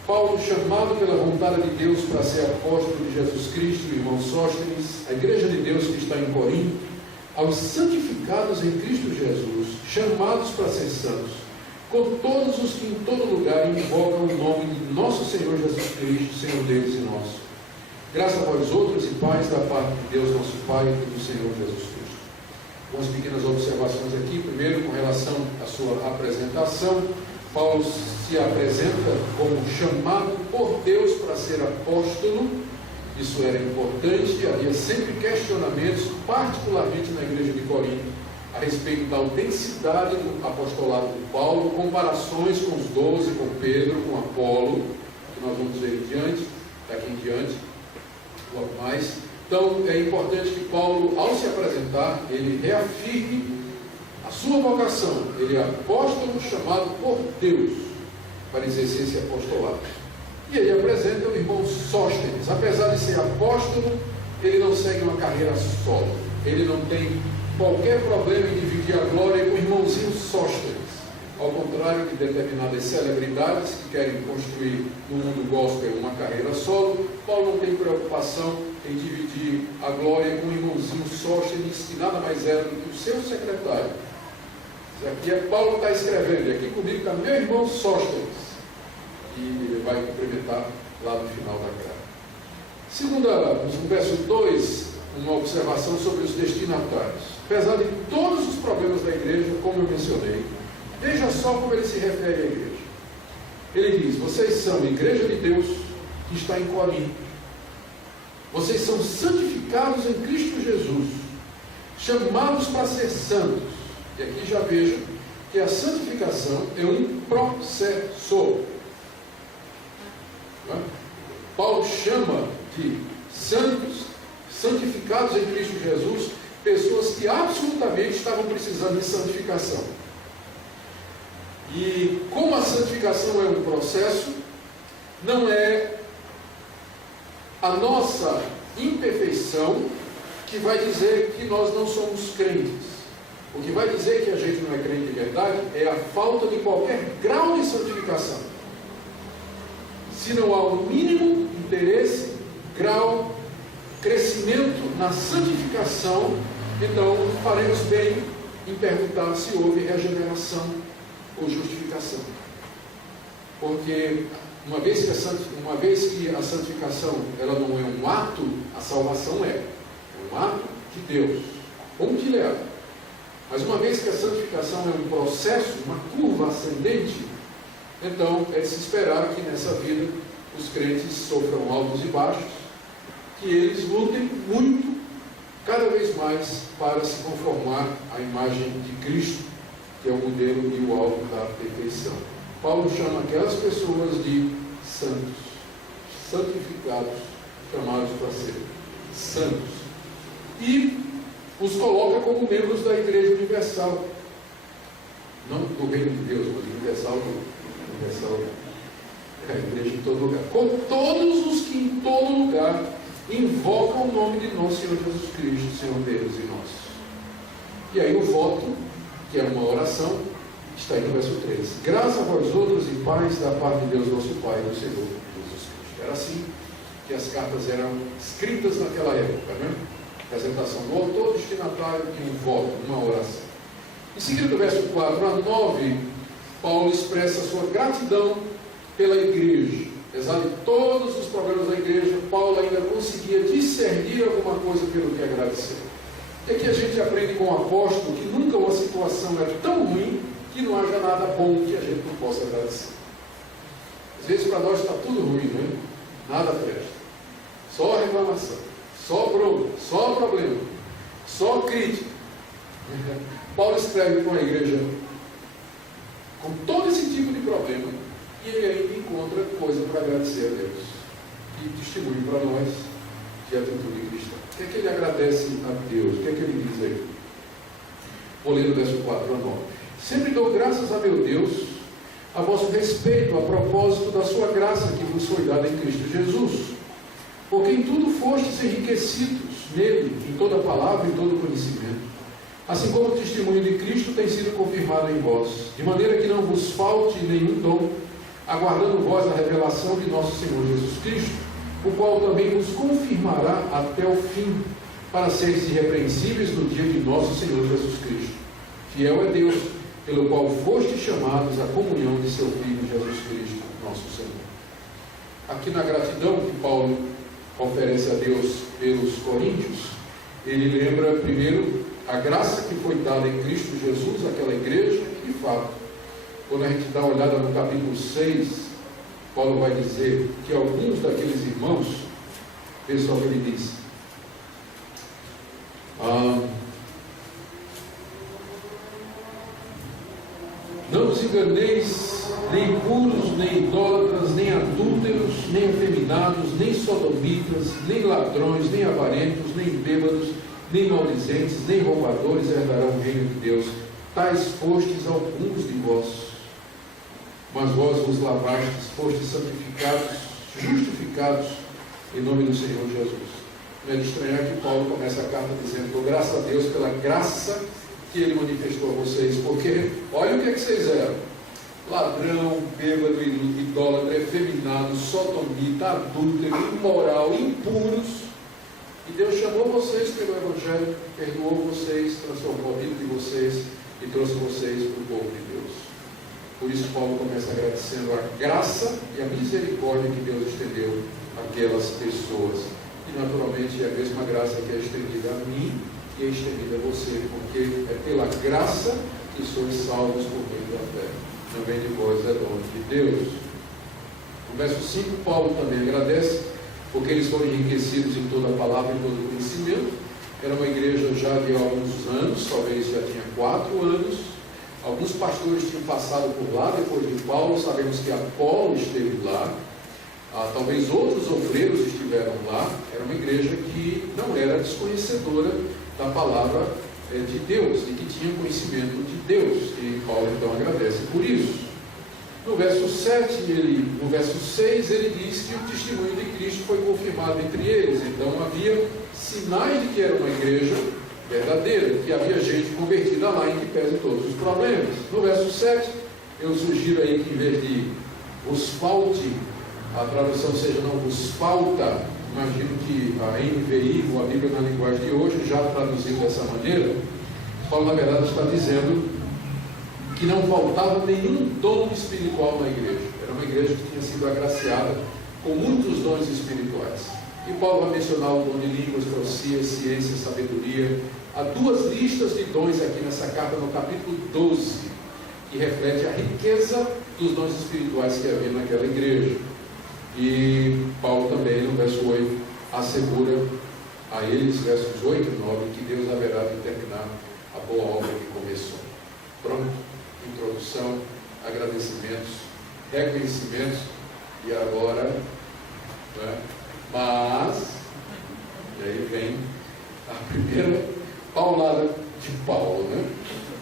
Paulo, chamado pela vontade de Deus para ser apóstolo de Jesus Cristo, irmão Sóstenes, a igreja de Deus que está em Corinto, aos santificados em Cristo Jesus, chamados para ser santos, com todos os que em todo lugar invocam o nome de nosso Senhor Jesus Cristo, Senhor deles e nosso. Graças a vós outros e paz da parte de Deus nosso Pai e do Senhor Jesus Cristo. Algumas pequenas observações aqui. Primeiro, com relação à sua apresentação, Paulo se apresenta como chamado por Deus para ser apóstolo. Isso era importante, havia sempre questionamentos, particularmente na igreja de Corinto, a respeito da autenticidade do apostolado de Paulo, comparações com os 12, com Pedro, com Apolo, que nós vamos ver daqui em diante, logo mais. Então, é importante que Paulo, ao se apresentar, ele reafirme a sua vocação. Ele é apóstolo chamado por Deus para exercer esse apostolado. E ele apresenta o irmão Sóstenes. Apesar de ser apóstolo, ele não segue uma carreira solo. Ele não tem qualquer problema em dividir a glória com o irmãozinho Sóstenes. Ao contrário de determinadas celebridades que querem construir no mundo gospel uma carreira solo, Paulo não tem preocupação em dividir a glória com o irmãozinho Sóstenes, que nada mais era do que o seu secretário. Isso aqui é Paulo que está escrevendo, e aqui comigo está meu irmão Sóstenes, e ele vai cumprimentar lá no final da carta. No verso 2, uma observação sobre os destinatários. Apesar de todos os problemas da igreja, como eu mencionei, veja só como ele se refere à igreja. Ele diz: vocês são igreja de Deus que está em Corinto. Vocês são santificados em Cristo Jesus, chamados para ser santos. E aqui já veja que a santificação é um processo. Paulo chama de santos, santificados em Cristo Jesus, pessoas que absolutamente estavam precisando de santificação. E como a santificação é um processo, não é a nossa imperfeição que vai dizer que nós não somos crentes. O que vai dizer que a gente não é crente de verdade é a falta de qualquer grau de santificação. Se não há o mínimo interesse, grau, crescimento na santificação, então faremos bem em perguntar se houve regeneração ou justificação. Porque uma vez que a santificação ela não é um ato, a salvação é um ato de Deus, pontilhado. Mas uma vez que a santificação é um processo, uma curva ascendente, então é de se esperar que nessa vida os crentes sofram altos e baixos, que eles lutem muito, cada vez mais, para se conformar à imagem de Cristo, que é o modelo e o alvo da perfeição. Paulo chama aquelas pessoas de santos, santificados, chamados para ser santos. E os coloca como membros da Igreja Universal. Não do reino de Deus, mas universal é a igreja em todo lugar. Com todos os que em todo lugar invocam o nome de nosso Senhor Jesus Cristo, Senhor deles e nossos. E aí o voto, que é uma oração, está aí no verso 3. Graças a vós outros e paz da parte de Deus nosso Pai e do Senhor Jesus Cristo. Era assim que as cartas eram escritas naquela época, né? Apresentação do autor, destinatário e um voto, uma oração. Em seguida, do verso 4 a 9, Paulo expressa a sua gratidão pela igreja. Apesar de todos os problemas da igreja, Paulo ainda conseguia discernir alguma coisa pelo que agradecer. E aqui a gente aprende com o apóstolo que nunca uma situação é tão ruim que não haja nada bom que a gente não possa agradecer. Às vezes para nós está tudo ruim, né? Nada presta. Só reclamação, só bronca, só problema, só crítica. Paulo escreve com a igreja com todo esse tipo de problema e ele ainda encontra coisa para agradecer a Deus. E testemunho para nós de atitude cristã. O que é que ele agradece a Deus? O que é que ele diz aí? Vou ler o verso 4 a 9. Sempre dou graças a meu Deus a vosso respeito, a propósito da sua graça que vos foi dada em Cristo Jesus. Porque em tudo fostes enriquecidos nele, em toda palavra e todo conhecimento, assim como o testemunho de Cristo tem sido confirmado em vós, de maneira que não vos falte nenhum dom, aguardando vós a revelação de nosso Senhor Jesus Cristo, o qual também vos confirmará até o fim, para seres irrepreensíveis no dia de nosso Senhor Jesus Cristo. Fiel é Deus, pelo qual fostes chamados à comunhão de seu Filho Jesus Cristo, nosso Senhor. Aqui na gratidão que Paulo oferece a Deus pelos coríntios, ele lembra primeiro a graça que foi dada em Cristo Jesus àquela igreja, e de fato, quando a gente dá uma olhada no capítulo 6, Paulo vai dizer que alguns daqueles irmãos, veja só o que ele diz, não vos enganeis, nem impuros, nem idólatras, nem adúlteros, nem afeminados, nem sodomitas, nem ladrões, nem avarentos, nem bêbados, nem maldizentes, nem roubadores herdarão o reino de Deus. Tais fostes alguns de vós, mas vós vos lavastes, fostes santificados, justificados em nome do Senhor Jesus. Não é de estranhar que Paulo começa a carta dizendo: dou graças a Deus pela graça que Ele manifestou a vocês, porque olha o que é que vocês eram: ladrão, bêbado, idólatra, efeminado, sodomita, adúltero, imoral, impuros. E Deus chamou vocês pelo Evangelho, perdoou vocês, transformou a vida de vocês e trouxe vocês para o povo de Deus. Por isso Paulo começa agradecendo a graça e a misericórdia que Deus estendeu àquelas pessoas. E naturalmente é a mesma graça que é estendida a mim e é estendida a você, porque é pela graça que sois salvos por meio da fé. Não vem de vós, é dom de Deus. No verso 5, Paulo também agradece, porque eles foram enriquecidos em toda a palavra e todo o conhecimento. Era uma igreja já de alguns anos, talvez já tinha 4 anos. Alguns pastores tinham passado por lá depois de Paulo, sabemos que Apolo esteve lá. Talvez outros obreiros estiveram lá. Era uma igreja que não era desconhecedora da palavra de Deus, e que tinha conhecimento de Deus, e Paulo então agradece por isso. No verso 6 ele diz que o testemunho de Cristo foi confirmado entre eles, então havia sinais de que era uma igreja verdadeira, que havia gente convertida lá, em que pese todos os problemas. No verso 7, eu sugiro aí que em vez de vos falte, a tradução seja não vos falta. Imagino que a NVI, ou a Bíblia na linguagem de hoje, já traduziu dessa maneira. Paulo, na verdade, está dizendo que não faltava nenhum dom espiritual na igreja. Era uma igreja que tinha sido agraciada com muitos dons espirituais. E Paulo vai mencionar o dom de línguas, profecia, ciência, sabedoria. Há 2 listas de dons aqui nessa carta, no capítulo 12, que reflete a riqueza dos dons espirituais que havia naquela igreja. E Paulo também, no verso 8, assegura a eles, versos 8 e 9, que Deus haverá de terminar a boa obra que começou. Pronto, introdução, agradecimentos, reconhecimentos, e agora, né? Mas, e aí vem a primeira paulada de Paulo, né?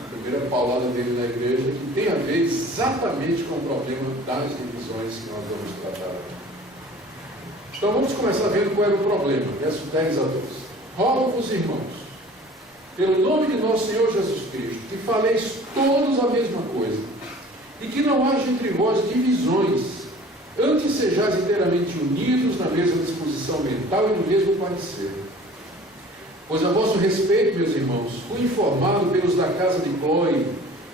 A primeira paulada dele na igreja, que tem a ver exatamente com o problema das divisões que nós vamos tratar aqui. Então vamos começar vendo qual era o problema, verso 10 a 12. Rogo-vos, irmãos, pelo nome de nosso Senhor Jesus Cristo, que faleis todos a mesma coisa, e que não haja entre vós divisões, antes sejais inteiramente unidos na mesma disposição mental e no mesmo parecer. Pois a vosso respeito, meus irmãos, fui informado pelos da casa de Cloe,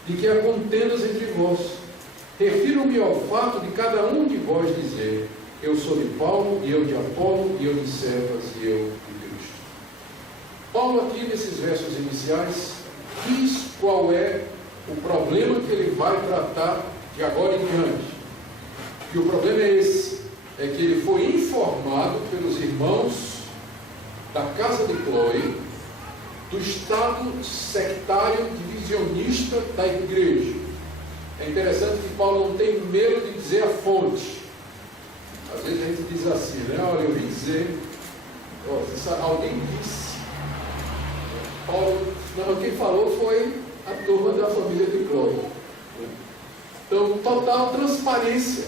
de que há contendas entre vós. Refiro-me ao fato de cada um de vós dizer: eu sou de Paulo, e eu de Apolo, e eu de Cefas, e eu de Cristo. Paulo aqui nesses versos iniciais diz qual é o problema que ele vai tratar de agora em diante. E o problema é esse, é que ele foi informado pelos irmãos da casa de Cloe do estado sectário divisionista da igreja. É interessante que Paulo não tem medo de dizer a fonte. Às vezes a gente diz assim, né? Olha, eu vim dizer, alguém disse. Paulo, não, quem falou foi a turma da família de Cloe. Então, total transparência.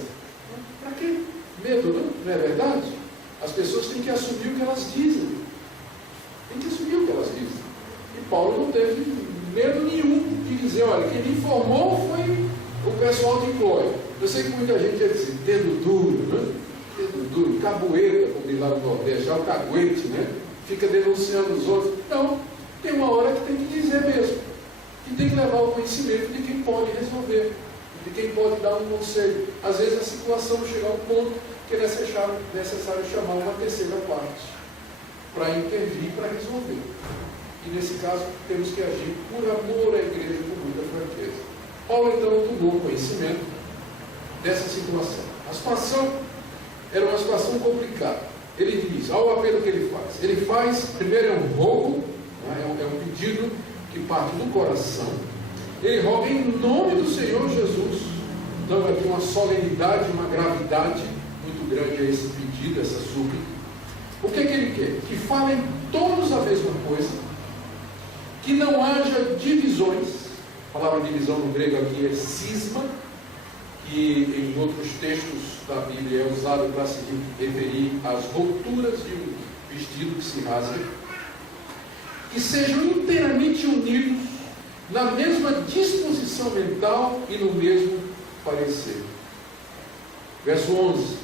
Para que medo, não? Não é verdade? As pessoas têm que assumir o que elas dizem. Tem que assumir o que elas dizem. E Paulo não teve medo nenhum de dizer, olha, quem me informou foi o pessoal de Clói. Eu sei que muita gente ia dizer, dedo duro, né? Dedo duro, caboeira, como diz lá no Nordeste, já o caguete, né? Fica denunciando os outros. Não, tem uma hora que tem que dizer mesmo. E tem que levar o conhecimento de quem pode resolver, de quem pode dar um conselho. Às vezes a situação chega a um ponto que é necessário chamar uma terceira parte para intervir, para resolver. E nesse caso temos que agir por amor à igreja com muita franqueza. Paulo então tomou conhecimento dessa situação. A situação era uma situação complicada. Ele diz, olha o apelo que ele faz. Ele faz, primeiro é um rogo, é um pedido que parte do coração. Ele roga em nome do Senhor Jesus. Então aqui uma solenidade, uma gravidade muito grande a esse pedido, essa súplica. O que é que ele quer? Que falem todos a mesma coisa, que não haja divisões. A palavra divisão no grego aqui é cisma, que em outros textos da Bíblia é usado para se referir às rupturas de um vestido que se rasga, que sejam inteiramente unidos na mesma disposição mental e no mesmo parecer. Verso 11: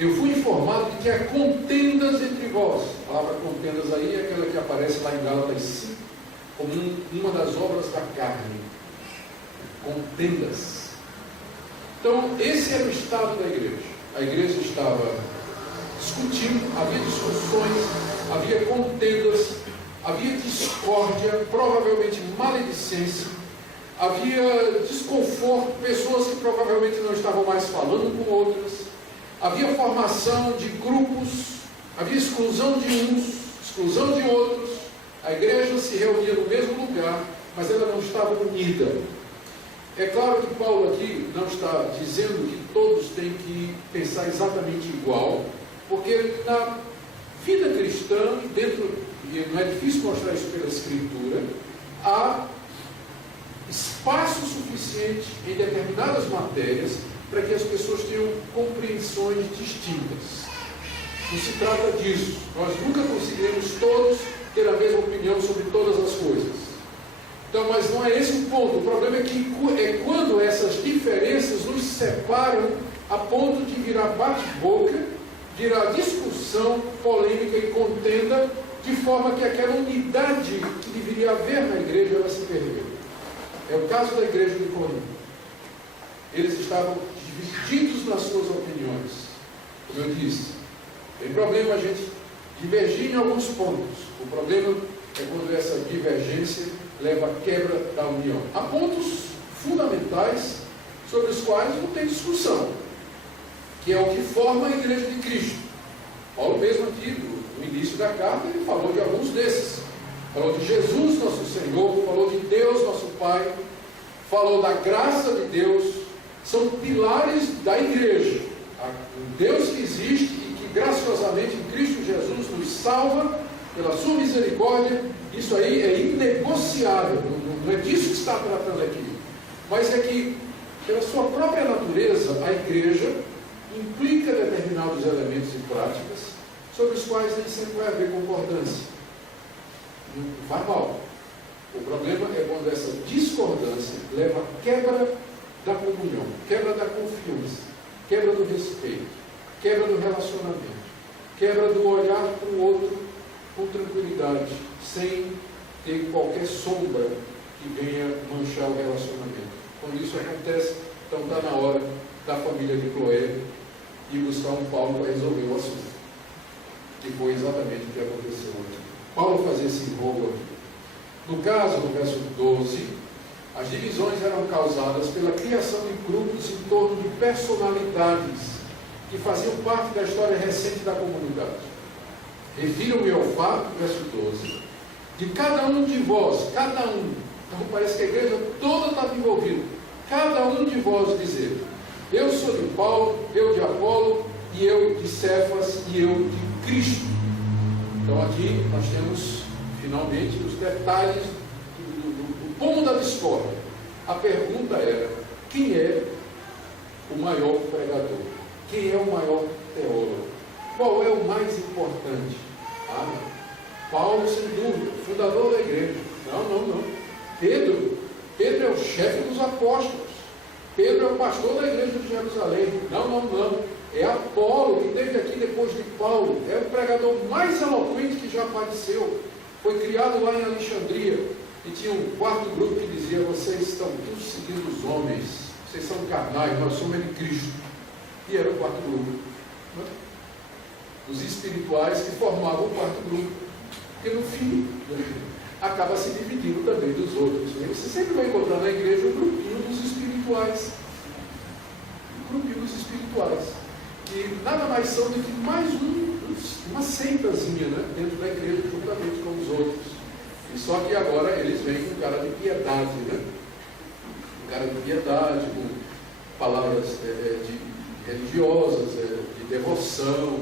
eu fui informado de que há contendas entre vós. A palavra contendas aí é aquela que aparece lá em Gálatas 5 como uma das obras da carne. Contendas. Então, esse era o estado da igreja. A igreja estava discutindo, havia discussões, havia contendas, havia discórdia, provavelmente maledicência, havia desconforto, pessoas que provavelmente não estavam mais falando com outras, havia formação de grupos, havia exclusão de uns, exclusão de outros. A igreja se reunia no mesmo lugar, mas ela não estava unida. É claro que Paulo aqui não está dizendo que todos têm que pensar exatamente igual, porque na vida cristã, e não é difícil mostrar isso pela Escritura, há espaço suficiente em determinadas matérias para que as pessoas tenham compreensões distintas. Não se trata disso. Nós nunca conseguiremos todos ter a mesma opinião sobre todas as coisas. Então, mas não é esse o ponto. O problema é quando essas diferenças nos separam a ponto de virar bate-boca, virar discussão, polêmica e contenda, de forma que aquela unidade que deveria haver na igreja, ela se perdeu. É o caso da igreja de Corinto. Eles estavam divididos nas suas opiniões. Como eu disse, tem problema a gente divergir em alguns pontos. O problema é quando essa divergência leva à quebra da união. Há pontos fundamentais sobre os quais não tem discussão, que é o que forma a igreja de Cristo. Paulo mesmo aqui, no início da carta, ele falou de alguns desses. Falou de Jesus, nosso Senhor, falou de Deus, nosso Pai, falou da graça de Deus. São pilares da igreja. O Deus que existe e que graciosamente em Cristo Jesus nos salva pela sua misericórdia. Isso aí é inegociável, não é disso que está tratando aqui, mas é que, pela sua própria natureza, a igreja implica determinados elementos e práticas sobre os quais nem sempre vai haver concordância. Não vai mal. O problema é quando essa discordância leva à quebra da comunhão, quebra da confiança, quebra do respeito, quebra do relacionamento, quebra do olhar para o outro com tranquilidade, sem ter qualquer sombra que venha manchar o relacionamento. Quando isso acontece, então está na hora da família de Cloé ir buscar um Paulo para resolver o assunto. Que foi exatamente o que aconteceu aqui. Paulo fazia esse rogo aqui. No caso, no verso 12, as divisões eram causadas pela criação de grupos em torno de personalidades que faziam parte da história recente da comunidade. Refiro-me ao fato, verso 12, de cada um de vós, cada um, então parece que a igreja toda estava envolvida, cada um de vós dizer, eu sou de Paulo, eu de Apolo, e eu de Cefas, e eu de Cristo. Então aqui nós temos finalmente os detalhes do pomo da discórdia. A pergunta era, quem é o maior pregador? Quem é o maior teólogo? Qual é o mais importante? Paulo, sem dúvida, fundador da igreja. Não. Pedro é o chefe dos apóstolos. Pedro é o pastor da igreja de Jerusalém. Não. É Apolo, que esteve aqui depois de Paulo. É o pregador mais eloquente que já apareceu. Foi criado lá em Alexandria. E tinha um quarto grupo que dizia: vocês estão todos seguindo os homens. Vocês são carnais, nós somos de Cristo. E era o quarto grupo. Os espirituais que formavam o quarto grupo. Porque no fim, acaba se dividindo também dos outros. Você sempre vai encontrar na igreja um grupinho dos espirituais. Que nada mais são do que mais uma seitazinha, né, dentro da igreja, juntamente com os outros. E só que agora eles vêm com cara de piedade, né? Com cara de piedade, com palavras religiosas, de devoção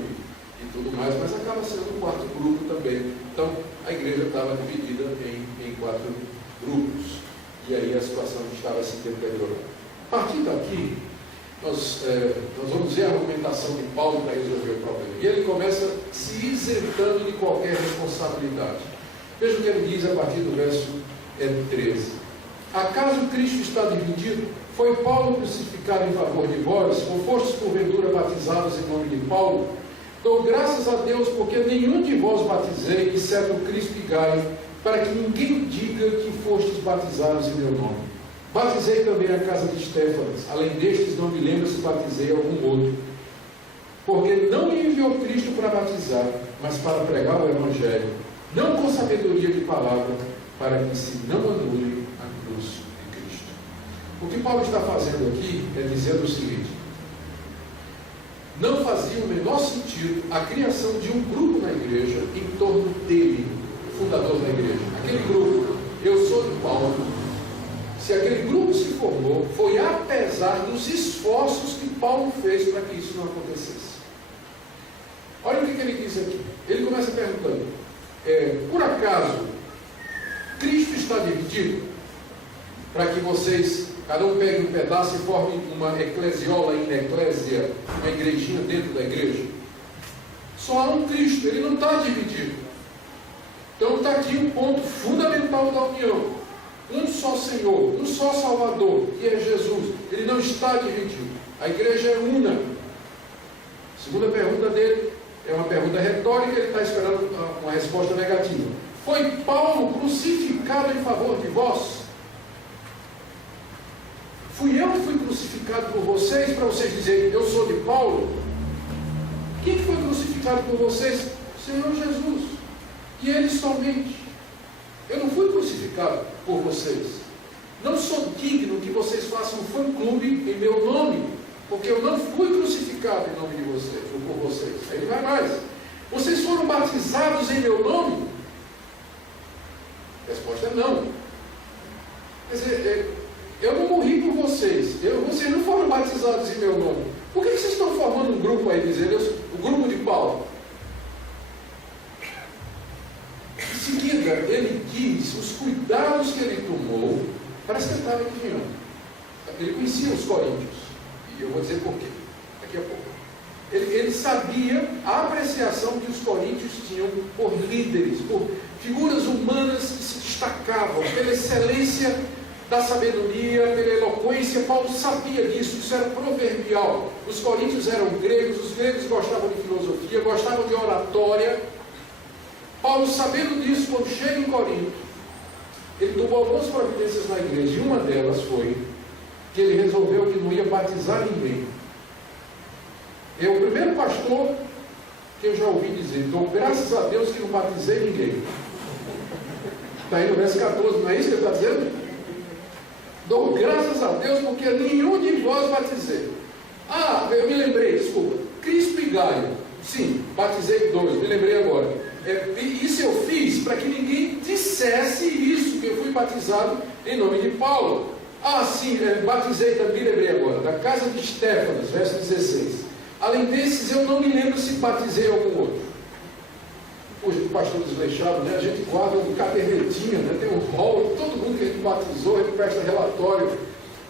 e tudo mais, mas acaba sendo um quarto grupo também. Então, a igreja estava dividida em 4 grupos. E aí a situação estava se deteriorando. A partir daqui, nós vamos ver a argumentação de Paulo para resolver o problema. E ele começa se isentando de qualquer responsabilidade. Veja o que ele diz a partir do verso 13. Acaso Cristo está dividido? Foi Paulo crucificado em favor de vós? Ou fostes porventura batizados em nome de Paulo? Dou graças a Deus, porque nenhum de vós batizei, exceto Cristo e Gaio, para que ninguém diga que fostes batizados em meu nome. Batizei também a casa de Estéfanas. Além destes, não me lembro se batizei algum outro. Porque não me enviou Cristo para batizar, mas para pregar o Evangelho, não com sabedoria de palavra, para que se não anule a cruz de Cristo. O que Paulo está fazendo aqui é dizendo o seguinte: não fazia o menor sentido a criação de um grupo na igreja em torno dele, o fundador da igreja. Aquele grupo, eu sou de Paulo. Se aquele grupo se formou, foi apesar dos esforços que Paulo fez para que isso não acontecesse. Olha o que ele diz aqui. Ele começa perguntando: por acaso Cristo está dividido? Para que vocês, cada um pegue um pedaço e forme uma eclesiola in eclésia, uma igrejinha dentro da igreja. Só há um Cristo, ele não está dividido. Então está aqui um ponto fundamental da união. Um só Senhor, um só Salvador, que é Jesus. Ele não está dividido. A igreja é una. A segunda pergunta dele é uma pergunta retórica, ele está esperando uma resposta negativa. Foi Paulo crucificado em favor de vós? Fui eu que fui crucificado por vocês, para vocês dizerem: eu sou de Paulo? Quem foi crucificado por vocês? O Senhor Jesus. E ele somente. Eu não fui crucificado por vocês. Não sou digno que vocês façam um fã-clube em meu nome, porque eu não fui crucificado em nome de vocês, ou por vocês. Aí ele vai mais: vocês foram batizados em meu nome? A resposta é não. Quer dizer, eu não morri por vocês. Vocês não foram batizados em meu nome. Por que vocês estão formando um grupo aí, dizendo o grupo de Paulo? Em seguida, ele diz os cuidados que ele tomou. Parece que ele estava adivinhando. Ele conhecia os coríntios. E eu vou dizer por quê daqui a pouco. Ele sabia a apreciação que os coríntios tinham por líderes, por figuras humanas que se destacavam, pela excelência da sabedoria, pela eloquência. Paulo sabia disso, isso era proverbial. Os coríntios eram gregos, os gregos gostavam de filosofia, gostavam de oratória. Paulo, sabendo disso, quando chega em Corinto, ele tomou algumas providências na igreja, e uma delas foi que ele resolveu que não ia batizar ninguém. É o primeiro pastor que eu já ouvi dizer: dou graças a Deus que não batizei ninguém. Está aí no verso 14, não é isso que ele está dizendo? Dou graças a Deus porque nenhum de vós batizei. Ah, eu me lembrei, desculpa. Crispo e Gaio. Sim, batizei 2, me lembrei agora. Isso eu fiz para que ninguém dissesse isso, que eu fui batizado em nome de Paulo. Ah, sim, batizei também, lembrei agora, da casa de Estéfanas, verso 16. Além desses, eu não me lembro se batizei algum outro. Hoje, o pastor desleixado, né? A gente guarda um cadernetinho, né? Tem um rol, todo mundo que a gente batizou, ele presta relatório.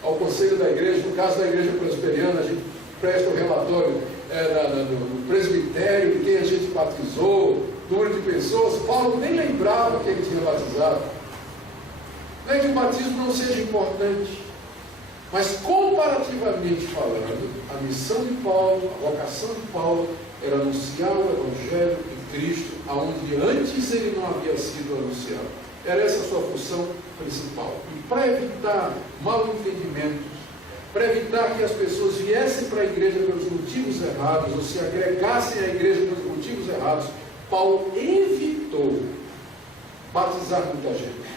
ao conselho da igreja. No caso da igreja presbiteriana, a gente presta o relatório do presbitério, de quem a gente batizou, número de pessoas. Paulo nem lembrava que ele tinha batizado. Não é que o batismo não seja importante, mas comparativamente falando, a missão de Paulo, a vocação de Paulo, era anunciar o Evangelho de Cristo, aonde antes ele não havia sido anunciado. Era essa a sua função principal. E para evitar mal-entendimentos, para evitar que as pessoas viessem para a igreja pelos motivos errados, ou se agregassem à igreja pelos motivos errados, Paulo evitou batizar muita gente,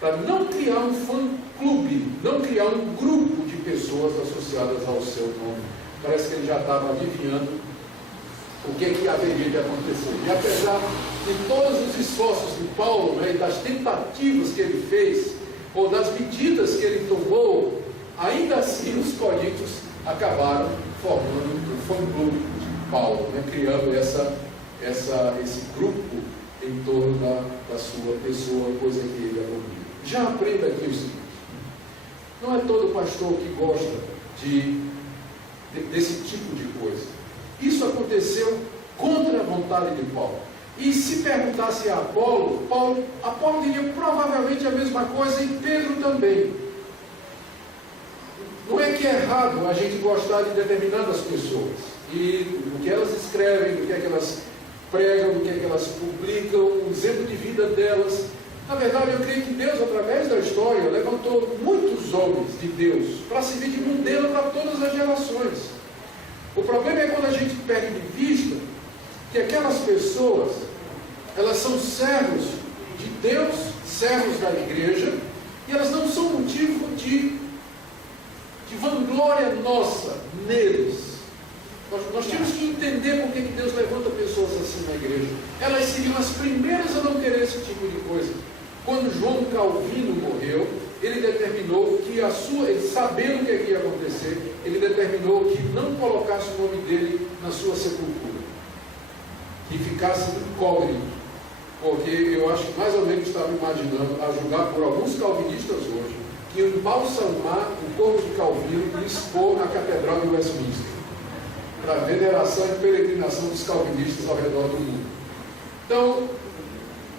para não criar um fã-clube, não criar um grupo de pessoas associadas ao seu nome. Parece que ele já estava adivinhando o que haveria de acontecer. E apesar de todos os esforços de Paulo, né, e das tentativas que ele fez, ou das medidas que ele tomou, ainda assim os coríntios acabaram formando um fã-clube de Paulo, né, criando esse grupo em torno da sua pessoa, coisa que ele abomina. Já aprenda aqui o seguinte: não é todo pastor que gosta desse tipo de coisa. Isso aconteceu contra a vontade de Paulo. E se perguntasse a Apolo diria provavelmente a mesma coisa, e Pedro também. Não é que é errado a gente gostar de determinadas pessoas, e do que elas escrevem, do que é que elas pregam, do que é que elas publicam, o exemplo de vida delas. Na verdade, eu creio que Deus, através da história, levantou muitos homens de Deus para servir de modelo para todas as gerações. O problema é quando a gente perde de vista que aquelas pessoas, elas são servos de Deus, servos da igreja, e elas não são motivo de vanglória nossa neles. Nós temos que entender por que Deus levanta pessoas assim na igreja. Elas seriam as primeiras a não querer esse tipo de coisa. Quando João Calvino morreu, ele determinou que ele sabendo o que ia acontecer, ele determinou que não colocasse o nome dele na sua sepultura, que ficasse incógnito, porque eu acho que mais ou menos estava imaginando, a julgar por alguns calvinistas hoje, que embalsamar o corpo de Calvino e expor na Catedral de Westminster, para a veneração e peregrinação dos calvinistas ao redor do mundo. Então,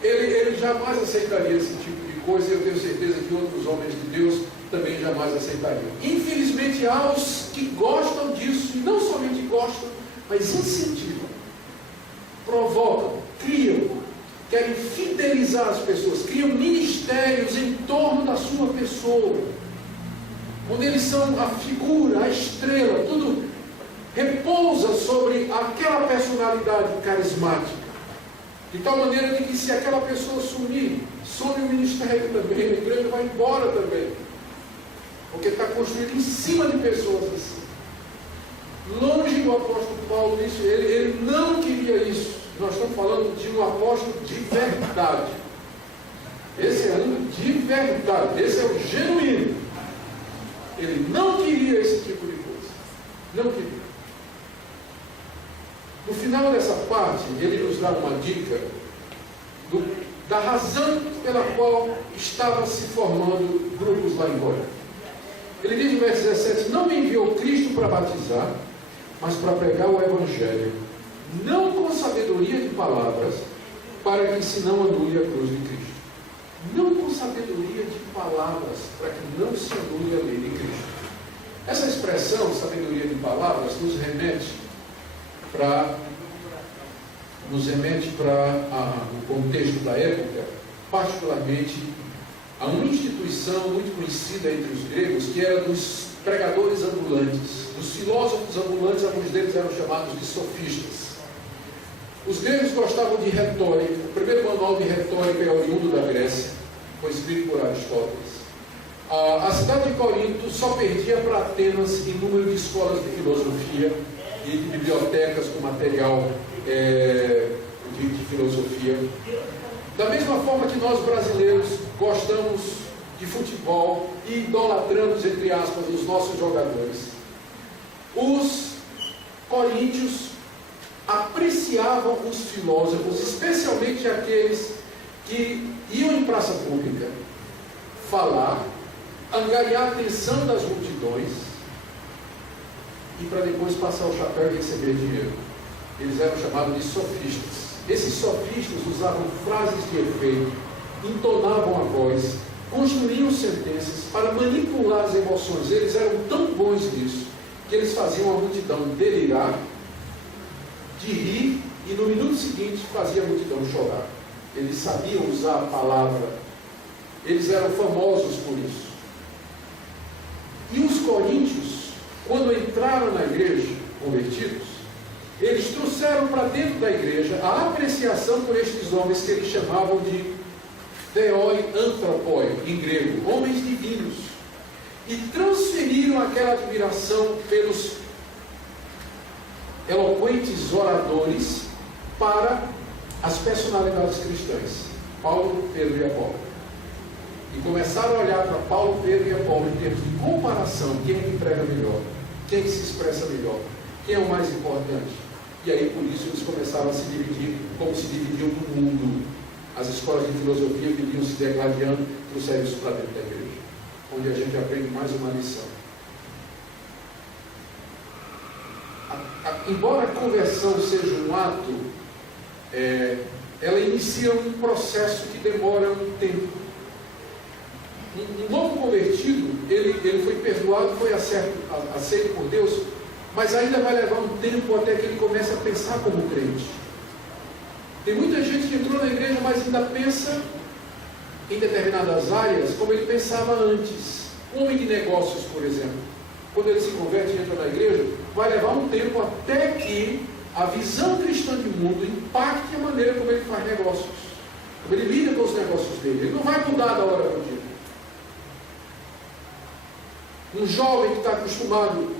ele jamais aceitaria esse tipo de coisa, e eu tenho certeza que outros homens de Deus também jamais aceitariam. Infelizmente, há os que gostam disso, e não somente gostam, mas incentivam, provocam, criam, querem fidelizar as pessoas, criam ministérios em torno da sua pessoa, onde eles são a figura, a estrela, tudo repousa sobre aquela personalidade carismática, de tal maneira de que se aquela pessoa sumir, some o ministério também, a igreja vai embora também, porque está construído em cima de pessoas assim. Longe do apóstolo Paulo isso, ele não queria isso. Nós estamos falando de um apóstolo de verdade. Esse é um de verdade, esse é o genuíno. Ele não queria esse tipo de coisa, não queria. No final dessa parte, ele nos dá uma dica da razão pela qual estavam se formando grupos lá em Corinto. Ele diz no verso 17: não me enviou Cristo para batizar, mas para pregar o Evangelho, não com sabedoria de palavras, para que se não anule a cruz de Cristo. Não com sabedoria de palavras, para que não se anule a lei de Cristo. Essa expressão, sabedoria de palavras, nos remete para o contexto da época, particularmente a uma instituição muito conhecida entre os gregos, que era dos pregadores ambulantes, dos filósofos ambulantes. Alguns deles eram chamados de sofistas. Os gregos gostavam de retórica. O primeiro manual de retórica é oriundo da Grécia, foi escrito por Aristóteles. A cidade de Corinto só perdia para Atenas em número de escolas de filosofia e de bibliotecas com material de filosofia. Da mesma forma que nós brasileiros gostamos de futebol e idolatramos, entre aspas, os nossos jogadores, os coríntios apreciavam os filósofos, especialmente aqueles que iam em praça pública falar angariar a atenção das multidões e para depois passar o chapéu e receber dinheiro. Eles eram chamados de sofistas. Esses sofistas usavam frases de efeito, entonavam a voz, construíam sentenças para manipular as emoções. Eles eram tão bons nisso que eles faziam a multidão delirar, de rir, e no minuto seguinte fazia a multidão chorar. Eles sabiam usar a palavra. Eles eram famosos por isso. E os coríntios, quando entraram na igreja, convertidos, eles trouxeram para dentro da igreja a apreciação por estes homens que eles chamavam de theoi anthropoi, em grego, homens divinos, e transferiram aquela admiração pelos eloquentes oradores para as personalidades cristãs, Paulo, Pedro e Apolo. E começaram a olhar para Paulo, Pedro e Apolo em termos de comparação: quem é que prega melhor, quem é que se expressa melhor, quem é o mais importante. E aí, por isso, eles começaram a se dividir, como se dividiam no mundo. As escolas de filosofia viviam se degladiando, trouxeram isso para dentro da igreja, onde a gente aprende mais uma lição. Embora a conversão seja um ato, ela inicia um processo que demora um tempo. Um novo convertido, ele foi perdoado, foi aceito por Deus, mas ainda vai levar um tempo até que ele comece a pensar como crente. Tem muita gente que entrou na igreja, mas ainda pensa em determinadas áreas como ele pensava antes. Um homem de negócios, por exemplo, quando ele se converte e entra na igreja, vai levar um tempo até que a visão cristã de mundo impacte a maneira como ele faz negócios, como ele lida com os negócios dele. Ele não vai mudar da hora para o dia. Um jovem que está acostumado,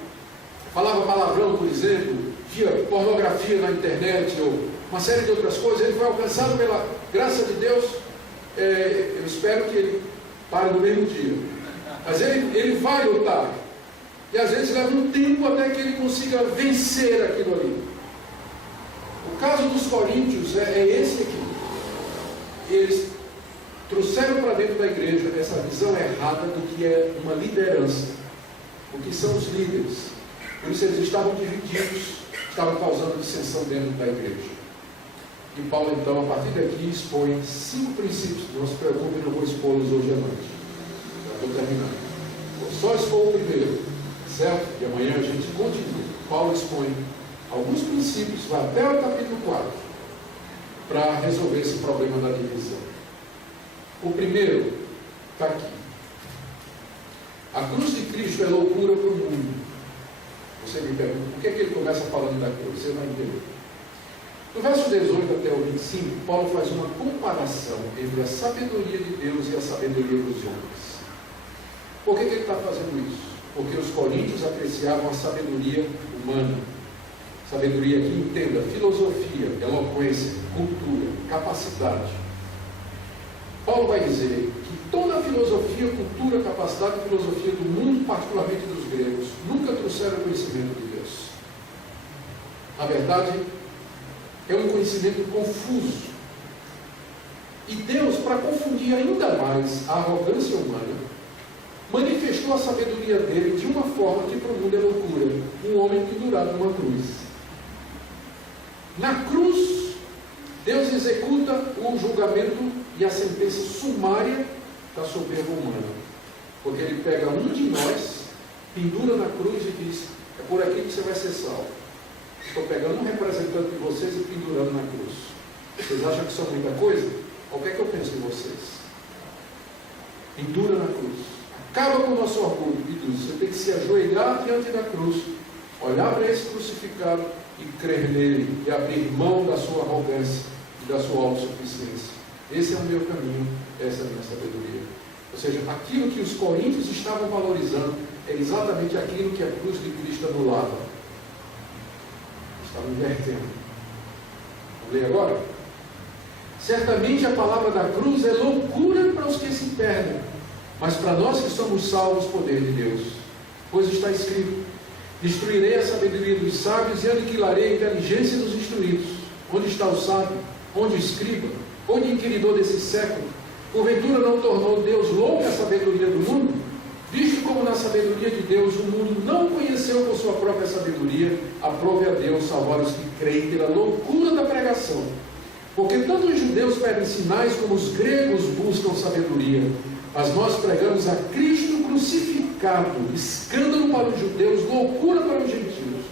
falava palavrão, por exemplo, via pornografia na internet ou uma série de outras coisas, ele foi alcançado pela graça de Deus. Eu espero que ele pare no mesmo dia, mas ele vai lutar, e às vezes leva um tempo até que ele consiga vencer aquilo ali. O caso dos coríntios é esse aqui. Eles trouxeram para dentro da igreja essa visão errada do que é uma liderança, o que são os líderes. Por isso eles estavam divididos, estavam causando dissensão dentro da igreja. E Paulo, então, a partir daqui, expõe 5 princípios. Não se preocupe, não vou expô-los hoje à noite. Já estou terminando. Vou só expor o primeiro, certo? E amanhã a gente continua. Paulo expõe alguns princípios, vai até o capítulo 4, para resolver esse problema da divisão. O primeiro está aqui. A cruz de Cristo é loucura para o mundo. Você me pergunta, por que ele começa falando da cruz? Você vai entender. No verso 18 até o 25, Paulo faz uma comparação entre a sabedoria de Deus e a sabedoria dos homens. Por que ele está fazendo isso? Porque os coríntios apreciavam a sabedoria humana. Sabedoria que entenda filosofia, eloquência, cultura, capacidade. Paulo vai dizer que toda a filosofia, cultura, capacidade e filosofia do mundo, particularmente dos gregos, nunca trouxeram conhecimento de Deus. Na verdade, é um conhecimento confuso. E Deus, para confundir ainda mais a arrogância humana, manifestou a sabedoria dele de uma forma que para o mundo é loucura: um homem pendurado numa cruz. Na cruz, Deus executa o julgamento e a sentença sumária da soberba humana. Porque ele pega um de nós, pendura na cruz e diz: é por aqui que você vai ser salvo. Estou pegando um representante de vocês e pendurando na cruz. Vocês acham que isso é muita coisa? O que é que eu penso de vocês? Pendura na cruz. Acaba com o nosso orgulho e diz: você tem que se ajoelhar diante da cruz, olhar para esse crucificado e crer nele, e abrir mão da sua arrogância e da sua autossuficiência. Esse é o meu caminho, essa é a minha sabedoria. Ou seja, aquilo que os coríntios estavam valorizando é exatamente aquilo que a cruz de Cristo anulava. Estavam invertendo. Vamos ler agora? Certamente a palavra da cruz é loucura para os que se perdem, mas para nós que somos salvos, poder de Deus. Pois está escrito: destruirei a sabedoria dos sábios e aniquilarei a inteligência dos instruídos. Onde está o sábio? Onde o escriba? Onde o inquiridor desse século? Porventura não tornou Deus louca a sabedoria do mundo? na sabedoria de Deus, o mundo não conheceu por sua própria sabedoria, aprove a Deus salvar os que creem pela loucura da pregação. Porque tanto os judeus pedem sinais, como os gregos buscam sabedoria. Mas nós pregamos a Cristo crucificado, escândalo para os judeus, loucura para os gentios.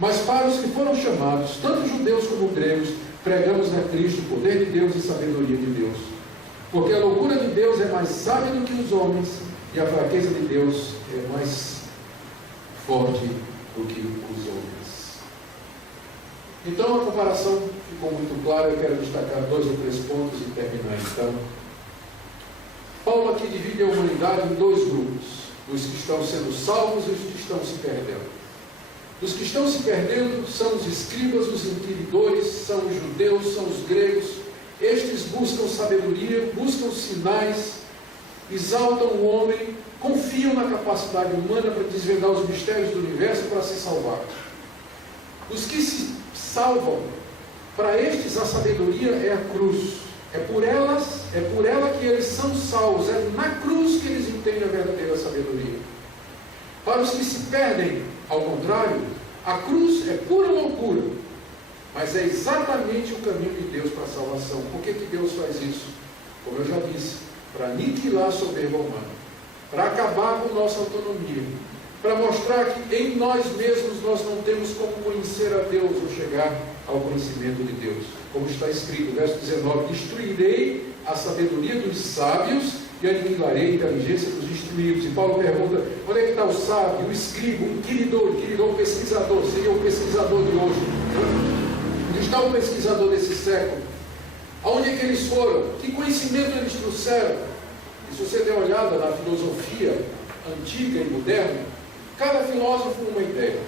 Mas para os que foram chamados, tanto judeus como gregos, pregamos a Cristo, poder de Deus e sabedoria de Deus. Porque a loucura de Deus é mais sábia do que os homens, e a fraqueza de Deus é mais forte do que os homens. Então a comparação ficou muito clara. Eu quero destacar 2 ou 3 pontos e terminar então. Paulo aqui divide a humanidade em 2 grupos: os que estão sendo salvos e os que estão se perdendo. Os que estão se perdendo são os escribas, os inquiridores, são os judeus, são os gregos. Estes buscam sabedoria, buscam sinais, exaltam o homem, confiam na capacidade humana para desvendar os mistérios do universo para se salvar. Os que se salvam, para estes a sabedoria é a cruz. É por ela que eles são salvos. É na cruz que eles entendem a verdadeira sabedoria. Para os que se perdem, ao contrário, a cruz é pura loucura, mas é exatamente o caminho de Deus para a salvação. Por que Deus faz isso? Como eu já disse, para aniquilar a soberba humana, para acabar com nossa autonomia, para mostrar que em nós mesmos nós não temos como conhecer a Deus ou chegar ao conhecimento de Deus. Como está escrito, verso 19: destruirei a sabedoria dos sábios e aniquilarei a inteligência dos instruídos. E Paulo pergunta: onde é que está o sábio, o escriba, o inquiridor, o pesquisador? Seria o pesquisador de hoje. Onde está o pesquisador desse século? Aonde é que eles foram? Que conhecimento eles trouxeram? E se você der uma olhada na filosofia antiga e moderna, cada filósofo uma ideia.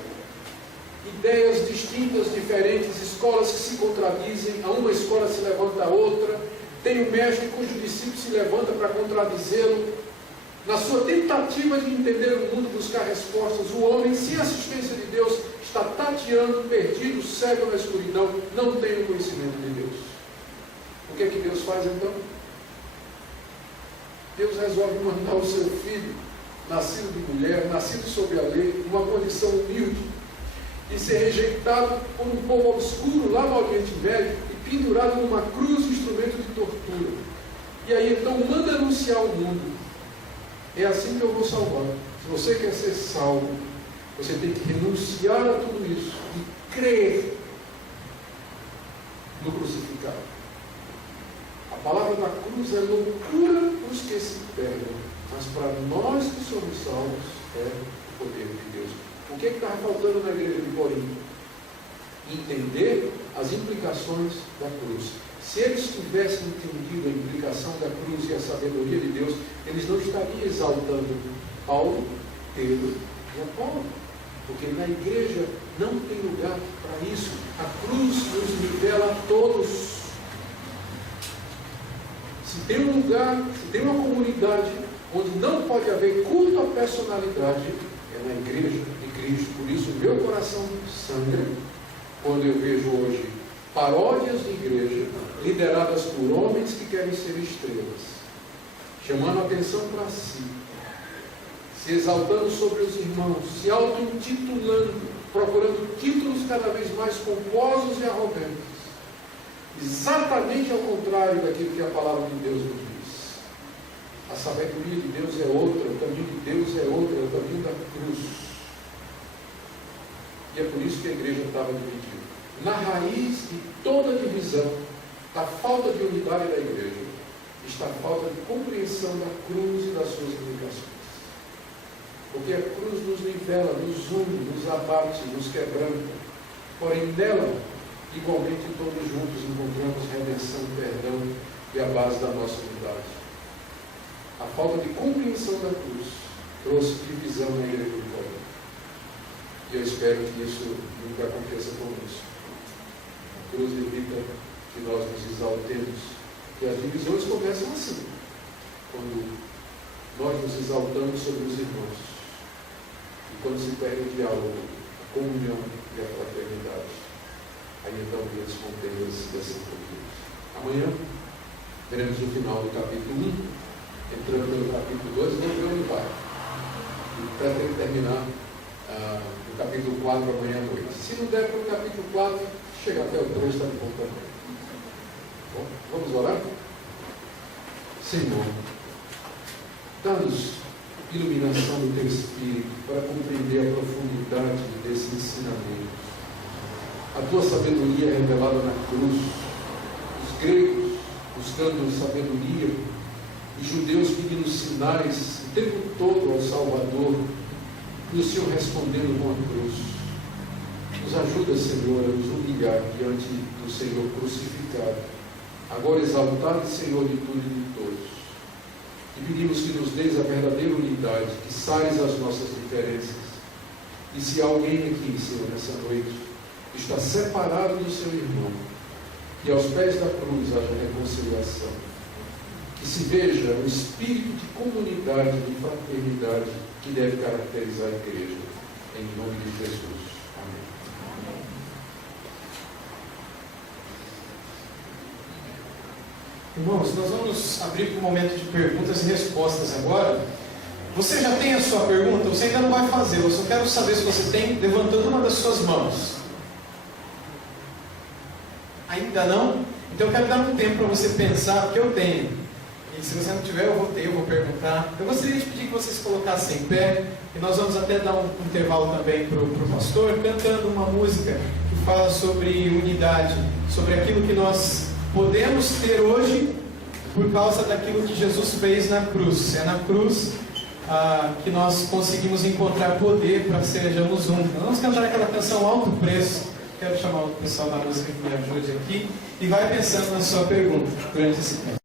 Ideias distintas, diferentes, escolas que se contradizem, a uma escola se levanta a outra, tem um mestre cujo discípulo se levanta para contradizê-lo. Na sua tentativa de entender o mundo, buscar respostas, o homem, sem assistência de Deus, está tateando, perdido, cego na escuridão, não tem o conhecimento de Deus. O que é que Deus faz então? Deus resolve mandar o seu filho, nascido de mulher, nascido sob a lei, numa condição humilde, e ser rejeitado por um povo obscuro lá no Oriente Médio e pendurado numa cruz, instrumento de tortura. E aí então manda anunciar ao mundo: é assim que eu vou salvar. Se você quer ser salvo, você tem que renunciar a tudo isso e crer no crucificado. A palavra da cruz é loucura para os que se perdem, mas para nós que somos salvos é o poder de Deus. O que estava faltando na igreja de Corinto? Entender as implicações da cruz. Se eles tivessem entendido a implicação da cruz e a sabedoria de Deus, eles não estariam exaltando Paulo, Pedro e Apolo. Porque na igreja não tem lugar para isso. A cruz nos nivela a todos. Se tem um lugar, se tem uma comunidade onde não pode haver culto à personalidade, é na igreja de Cristo. Por isso o meu coração sangra quando eu vejo hoje paródias de igreja lideradas por homens que querem ser estrelas, chamando a atenção para si, se exaltando sobre os irmãos, se auto-intitulando, procurando títulos cada vez mais pomposos e arrogantes, exatamente ao contrário daquilo que a palavra de Deus nos diz. A sabedoria de Deus é outra, o caminho de Deus é outro, é o caminho da cruz. E é por isso que a igreja estava dividida. Na raiz de toda divisão, da falta de unidade da igreja, está a falta de compreensão da cruz e das suas implicações. Porque a cruz nos nivela, nos une, nos abate, nos quebranta. Porém, nela, igualmente todos juntos encontramos redenção, perdão e a base da nossa unidade. A falta de compreensão da cruz trouxe divisão na igreja de Corinto. E eu espero que isso nunca aconteça conosco. A cruz evita que nós nos exaltemos. E as divisões começam assim, quando nós nos exaltamos sobre os irmãos. E quando se perde o diálogo, a comunhão e a fraternidade. Aí então Deus contém esses desenvolvimentos. Amanhã veremos o final do capítulo 1, entrando pelo capítulo 2, vamos ver onde vai. pretendo terminar o capítulo 4 amanhã à noite. Se não der para o capítulo 4, chega até o 3, está de bom também. Bom, vamos orar? Senhor, dá-nos iluminação do Teu Espírito para compreender a profundidade desse ensinamento. A Tua sabedoria revelada na cruz, os gregos buscando sabedoria, os judeus pedindo sinais o tempo todo ao Salvador, e o Senhor respondendo com a cruz. Nos ajuda, Senhor, a nos humilhar diante do Senhor crucificado, agora exaltado, Senhor, de tudo e de todos. E pedimos que nos deis a verdadeira unidade, que sais as nossas diferenças. E se alguém aqui, Senhor, nessa noite, está separado do seu irmão, que aos pés da cruz haja reconciliação, que se veja o espírito de comunidade, de fraternidade, que deve caracterizar a igreja, em nome de Jesus. Amém. Irmãos, nós vamos abrir para um momento de perguntas e respostas agora. Você já tem a sua pergunta? Você ainda não vai fazer, eu só quero saber se você tem, levantando uma das suas mãos. Ainda não? Então eu quero dar um tempo para você pensar, porque eu tenho. E se você não tiver, eu vou perguntar. Eu gostaria de pedir que vocês colocassem em pé, e nós vamos até dar um intervalo também para o pastor, cantando uma música que fala sobre unidade, sobre aquilo que nós podemos ter hoje por causa daquilo que Jesus fez na cruz. É na cruz que nós conseguimos encontrar poder para que sejamos um. Nós vamos cantar aquela canção Alto Preço. Quero chamar o pessoal da música que me ajude aqui e vai pensando na sua pergunta durante esse tempo.